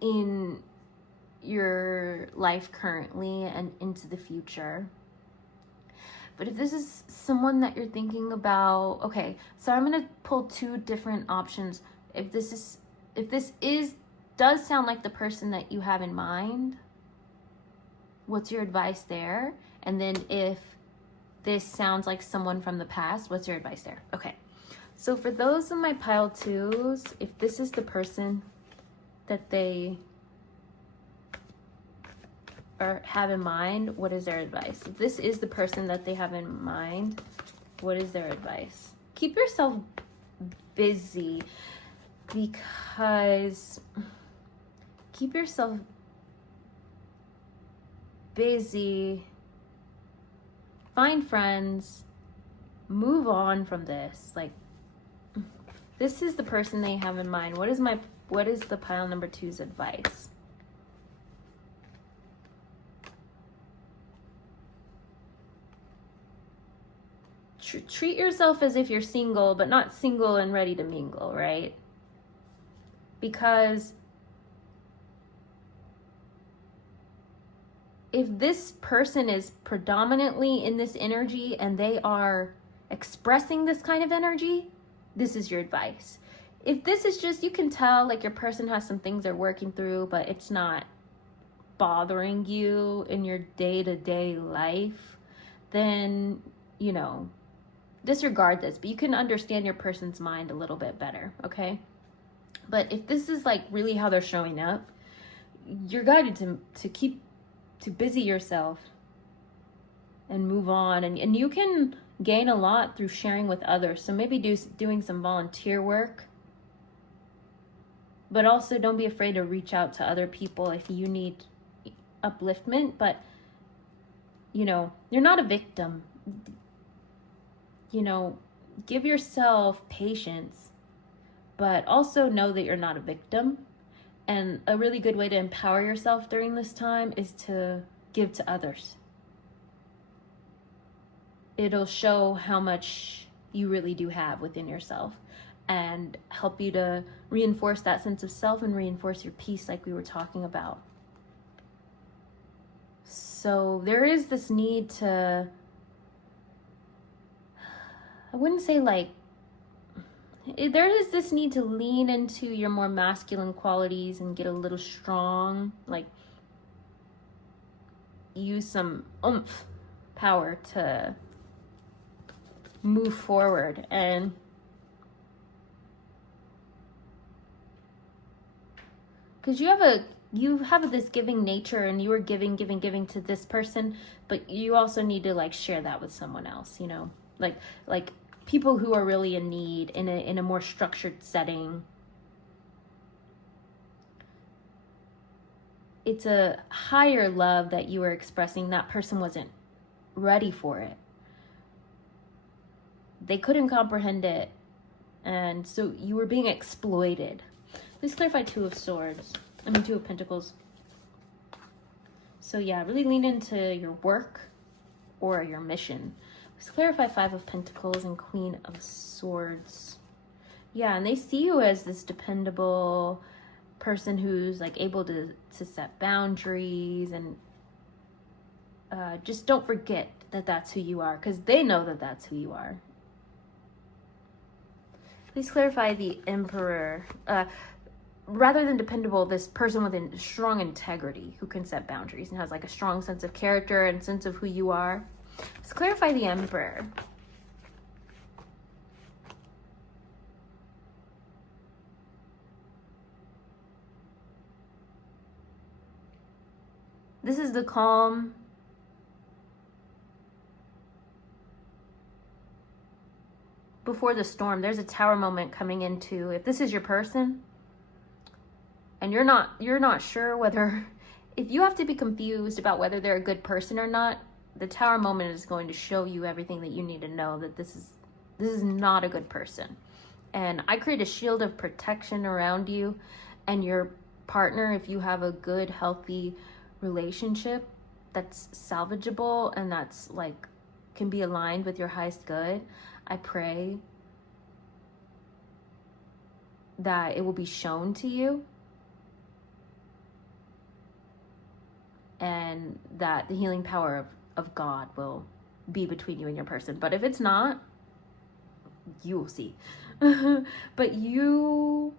in your life currently and into the future. But if this is someone that you're thinking about, okay, so I'm going to pull two different options. If this does sound like the person that you have in mind, what's your advice there? And then if this sounds like someone from the past, what's your advice there? Okay. So for those in my pile twos, if this is the person that they have in mind, what is their advice? If this is the person that they have in mind, what is their advice? Keep yourself busy, because keep yourself busy, find friends, move on from this. Like, this is the person they have in mind. What is the pile number two's advice? Treat yourself as if you're single, but not single and ready to mingle, right? Because if this person is predominantly in this energy and they are expressing this kind of energy, this is your advice. If this is just, you can tell like your person has some things they're working through, but it's not bothering you in your day-to-day life, then, you know, disregard this. But you can understand your person's mind a little bit better, okay? But if this is like really how they're showing up, you're guided to busy yourself and move on, and you can gain a lot through sharing with others. So maybe doing some volunteer work, but also don't be afraid to reach out to other people if you need upliftment. But you know, you're not a victim. You know, give yourself patience, but also know that you're not a victim. And a really good way to empower yourself during this time is to give to others. It'll show how much you really do have within yourself and help you to reinforce that sense of self and reinforce your peace like we were talking about. So there is this need to I wouldn't say like, there is this need to lean into your more masculine qualities and get a little strong, like use some oomph, power to move forward. And because you have this giving nature, and you are giving to this person, but you also need to like share that with someone else, you know, like people who are really in need in a more structured setting. It's a higher love that you are expressing. That person wasn't ready for it. They couldn't comprehend it. And so you were being exploited. Please clarify Two of Pentacles. So yeah, really lean into your work or your mission. Let's clarify Five of Pentacles and Queen of Swords. Yeah, and they see you as this dependable person who's like able to set boundaries, and just don't forget that that's who you are, because they know that that's who you are. Please clarify the Emperor. Rather than dependable, this person with a strong integrity who can set boundaries and has like a strong sense of character and sense of who you are. Let's clarify the Emperor. This is the calm. Before the storm. There's a Tower moment coming into, if this is your person and you're not sure whether, if you have to be confused about whether they're a good person or not, the Tower moment is going to show you everything that you need to know, that this is not a good person. And I create a shield of protection around you and your partner. If you have a good, healthy relationship that's salvageable and that's like can be aligned with your highest good, I pray that it will be shown to you, and that the healing power of God will be between you and your person. But if it's not, you will see. But you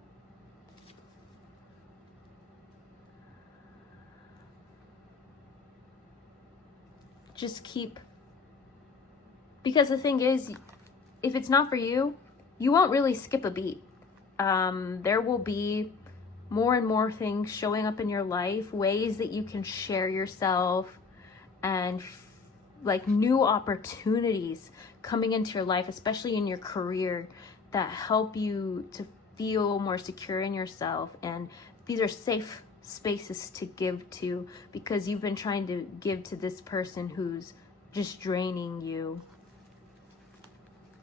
just keep, because the thing is, if it's not for you, you won't really skip a beat. There will be more and more things showing up in your life, ways that you can share yourself, and like new opportunities coming into your life, especially in your career, that help you to feel more secure in yourself. And these are safe spaces to give to, because you've been trying to give to this person who's just draining you,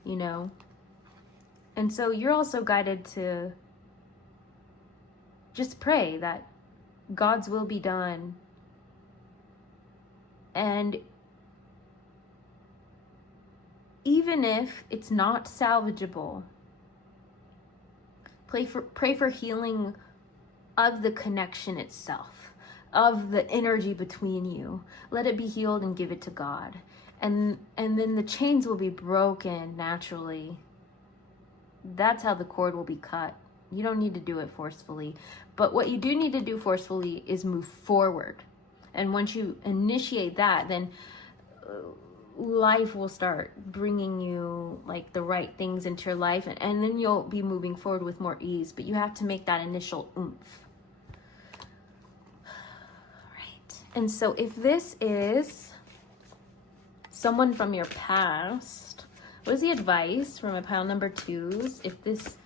you know? And so you're also guided to just pray that God's will be done. And even if it's not salvageable, pray for healing of the connection itself, of the energy between you. Let it be healed and give it to God. And then the chains will be broken naturally. That's how the cord will be cut. You don't need to do it forcefully. But what you do need to do forcefully is move forward. And once you initiate that, then life will start bringing you like the right things into your life, and then you'll be moving forward with more ease. But you have to make that initial oomph. Right. And so if this is someone from your past, what is the advice for my pile number twos? If this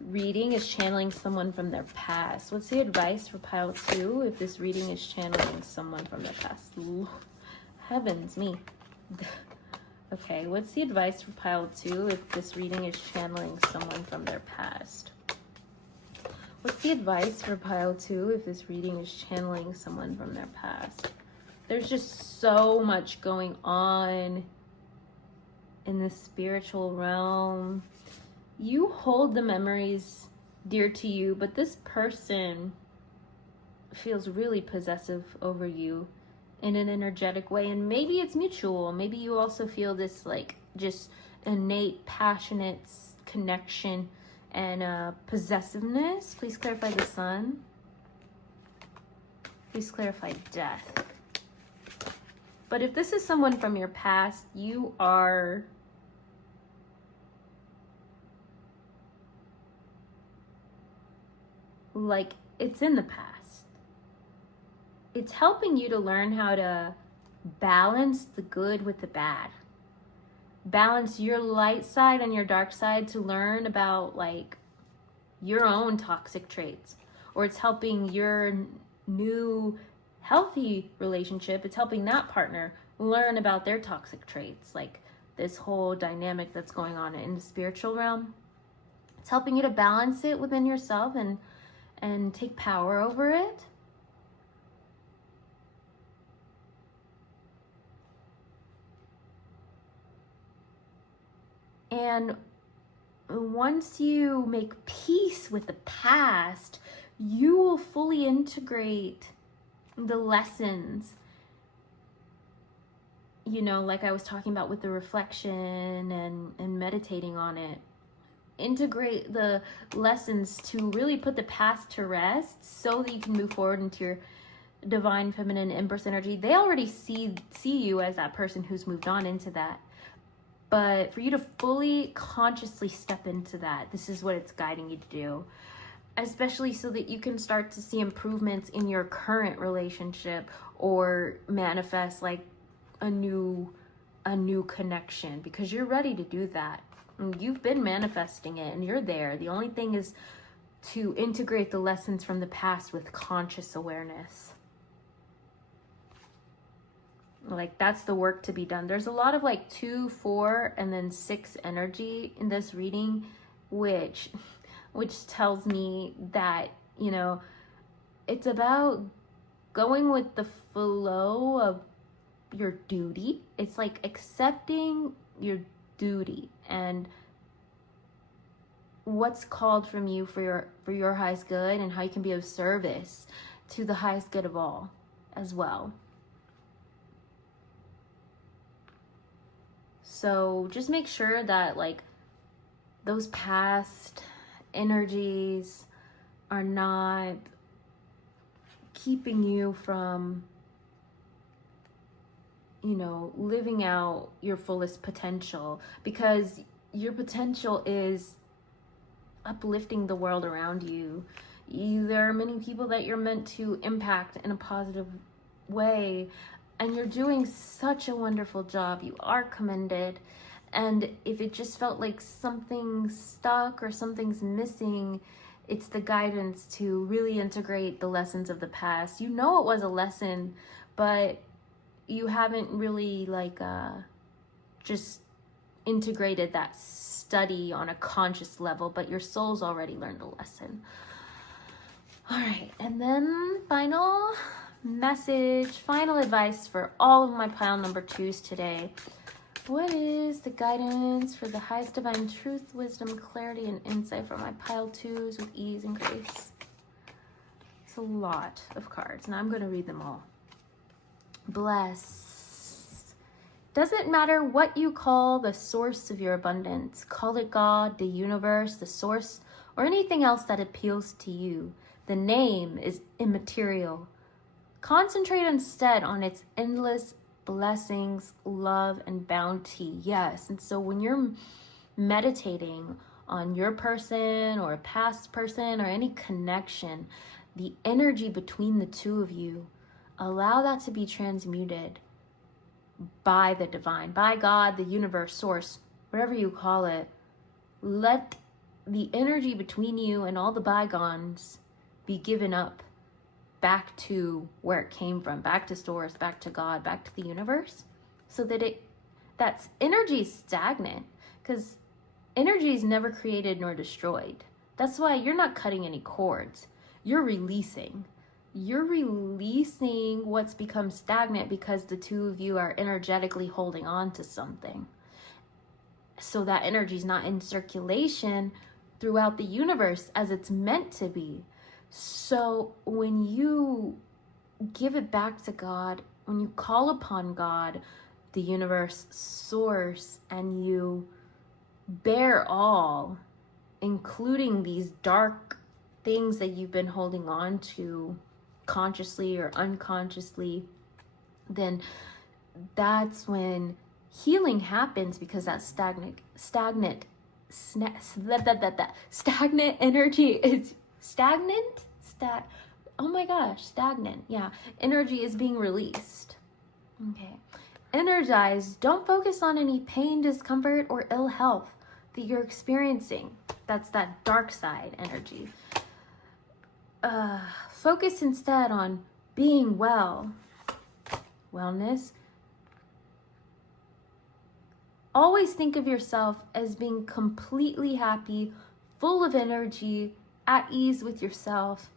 reading is channeling someone from their past, what's the advice for pile two if this reading is channeling someone from their past? Heavens me. Okay, what's the advice for pile two if this reading is channeling someone from their past? What's the advice for pile two if this reading is channeling someone from their past? There's just so much going on in the spiritual realm. You hold the memories dear to you, but this person feels really possessive over you in an energetic way, and maybe it's mutual. Maybe you also feel this like just innate, passionate connection and possessiveness. Please clarify the Sun. Please clarify death. But if this is someone from your past, you are like, it's in the past. It's helping you to learn how to balance the good with the bad. Balance your light side and your dark side to learn about like your own toxic traits. Or it's helping your new healthy relationship, it's helping that partner learn about their toxic traits, like this whole dynamic that's going on in the spiritual realm. It's helping you to balance it within yourself and take power over it. And once you make peace with the past, you will fully integrate the lessons, you know, like I was talking about with the reflection and meditating on it. Integrate the lessons to really put the past to rest so that you can move forward into your divine feminine empress energy. They already see you as that person who's moved on into that. But for you to fully consciously step into that, this is what it's guiding you to do. Especially so that you can start to see improvements in your current relationship or manifest like a new connection, because you're ready to do that. You've been manifesting it and you're there. The only thing is to integrate the lessons from the past with conscious awareness. Like, that's the work to be done. There's a lot of like 2, 4, and then 6 energy in this reading, which tells me that, you know, it's about going with the flow of your duty. It's like accepting your duty and what's called from you for your highest good, and how you can be of service to the highest good of all as well. So just make sure that like those past energies are not keeping you from, you know, living out your fullest potential, because your potential is uplifting the world around you. There are many people that you're meant to impact in a positive way, and you're doing such a wonderful job. You are commended. And if it just felt like something's stuck or something's missing, it's the guidance to really integrate the lessons of the past. You know it was a lesson, but you haven't really like just integrated that study on a conscious level, but your soul's already learned a lesson. All right, and then final message, final advice for all of my pile number 2s today. What is the guidance for the highest divine truth, wisdom, clarity, and insight for my pile 2s with ease and grace? It's a lot of cards, and I'm going to read them all. Bless. Doesn't matter what you call the source of your abundance. Call it God, the universe, the source, or anything else that appeals to you. The name is immaterial. Concentrate instead on its endless blessings, love, and bounty. Yes, and so when you're meditating on your person or a past person or any connection, the energy between the two of you, allow that to be transmuted by the divine, by God, the universe, source, whatever you call it. Let the energy between you and all the bygones be given up back to where it came from, back to source, back to God, back to the universe, so that that energy is stagnant, because energy is never created nor destroyed. That's why you're not cutting any cords. You're releasing what's become stagnant, because the two of you are energetically holding on to something. So that energy is not in circulation throughout the universe as it's meant to be. So when you give it back to God, when you call upon God, the universe, source, and you bear all, including these dark things that you've been holding on to consciously or unconsciously, then that's when healing happens, because that stagnant energy is stagnant. Oh my gosh, stagnant. Yeah, energy is being released. Okay. Energized, don't focus on any pain, discomfort, or ill health that you're experiencing. That's that dark side energy. Focus instead on being well. Wellness. Always think of yourself as being completely happy, full of energy, at ease with yourself,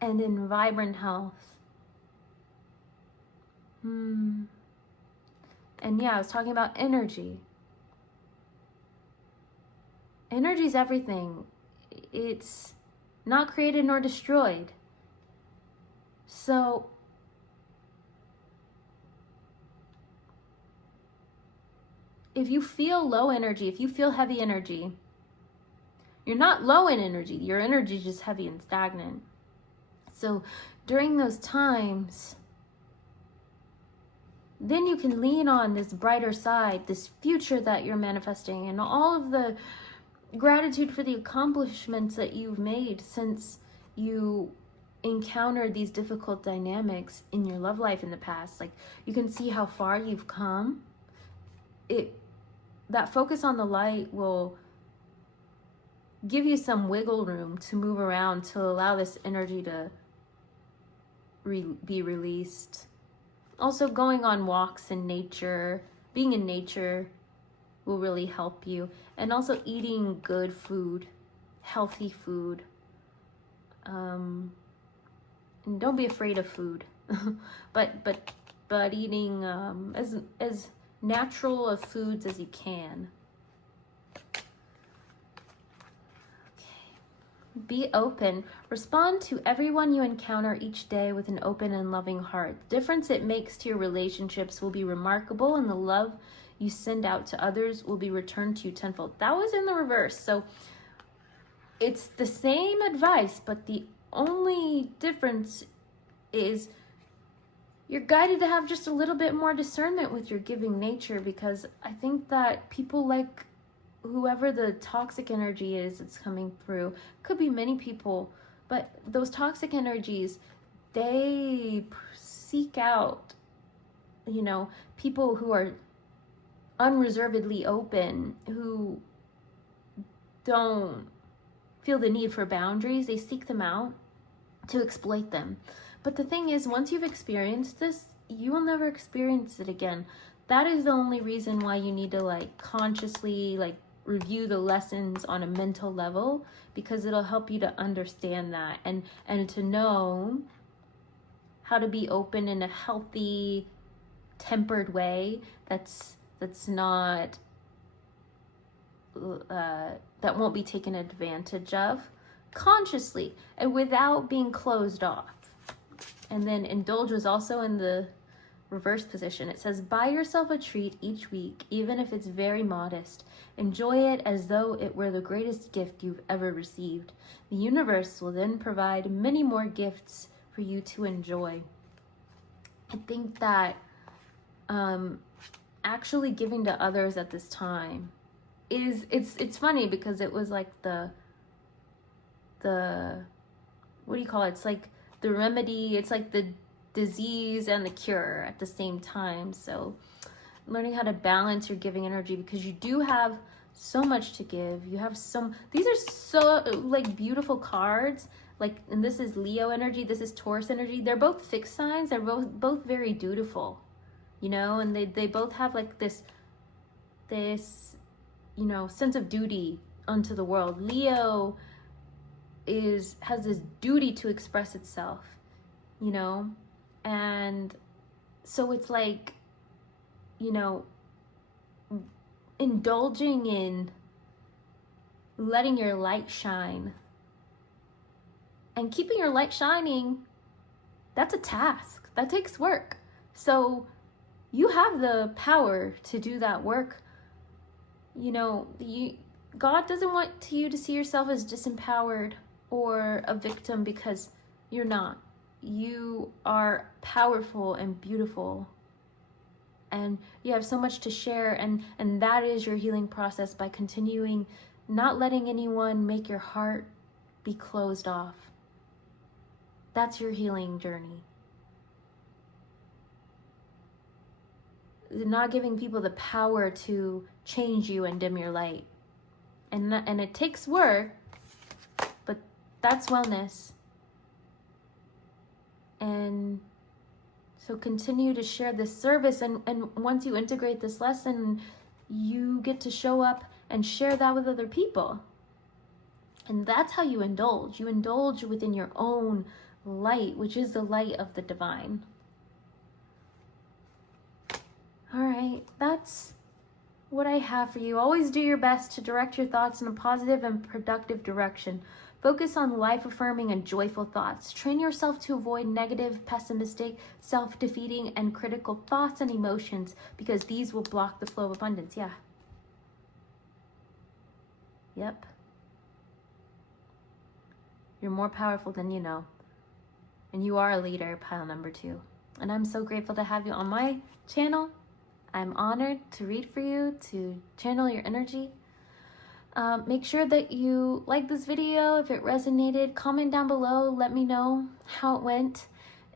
and in vibrant health. And yeah, I was talking about energy. Energy is everything. It's not created nor destroyed. So if you feel low energy, if you feel heavy energy, you're not low in energy. Your energy is just heavy and stagnant. So during those times, then you can lean on this brighter side, this future that you're manifesting, and all of the gratitude for the accomplishments that you've made since you encountered these difficult dynamics in your love life in the past. Like, you can see how far you've come. That focus on the light will give you some wiggle room to move around, to allow this energy to be released. Also, going on walks in nature, being in nature will really help you. And also eating good food, healthy food. And don't be afraid of food. but eating as natural of foods as you can. Be open. Respond to everyone you encounter each day with an open and loving heart. The difference it makes to your relationships will be remarkable, and the love you send out to others will be returned to you tenfold. That was in the reverse. So it's the same advice, but the only difference is you're guided to have just a little bit more discernment with your giving nature, because I think that people, like whoever the toxic energy is that's coming through, could be many people, but those toxic energies, they seek out, people who are unreservedly open, who don't feel the need for boundaries. They seek them out to exploit them. But the thing is, once you've experienced this, you will never experience it again. That is the only reason why you need to consciously review the lessons on a mental level, because it'll help you to understand that and to know how to be open in a healthy, tempered way that's not that won't be taken advantage of consciously and without being closed off. And then indulge was also in the reverse position. It says, buy yourself a treat each week, even if it's very modest. Enjoy it as though it were the greatest gift you've ever received. The universe will then provide many more gifts for you to enjoy. I think that actually giving to others at this time it's funny, because it was like the what do you call it? It's like the remedy. It's like the disease and the cure at the same time. So learning how to balance your giving energy, because you do have so much to give. You have these are so beautiful cards. And this is Leo energy, this is Taurus energy. They're both fixed signs. They're both very dutiful, and they both have this sense of duty unto the world. Leo has this duty to express itself, and so it's indulging in letting your light shine and keeping your light shining. That's a task that takes work. So you have the power to do that work. God doesn't want you to see yourself as disempowered or a victim, because you're not. You are powerful and beautiful. And you have so much to share, and that is your healing process, by continuing not letting anyone make your heart be closed off. That's your healing journey. Not giving people the power to change you and dim your light. And it takes work, but that's wellness. And so continue to share this service, and once you integrate this lesson, you get to show up and share that with other people. And that's how you indulge. You indulge within your own light, which is the light of the divine. All right, that's what I have for you. Always do your best to direct your thoughts in a positive and productive direction. Focus on life-affirming and joyful thoughts. Train yourself to avoid negative, pessimistic, self-defeating, and critical thoughts and emotions, because these will block the flow of abundance. Yeah. Yep. You're more powerful than you know. And you are a leader, pile number 2. And I'm so grateful to have you on my channel. I'm honored to read for you, to channel your energy. Make sure that you like this video. If it resonated, comment down below. Let me know how it went.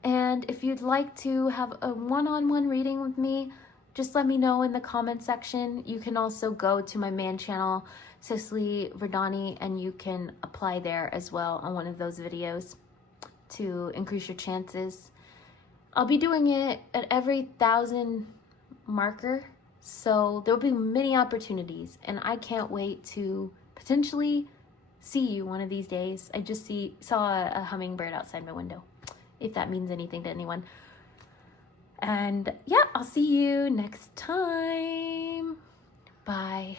And if you'd like to have a one-on-one reading with me, just let me know in the comment section. You can also go to my main channel, Cicely Verdani, and you can apply there as well on one of those videos to increase your chances. I'll be doing it at every 1,000 marker, so there'll be many opportunities, and I can't wait to potentially see you one of these days. I just saw a hummingbird outside my window, if that means anything to anyone. And yeah, I'll see you next time. Bye.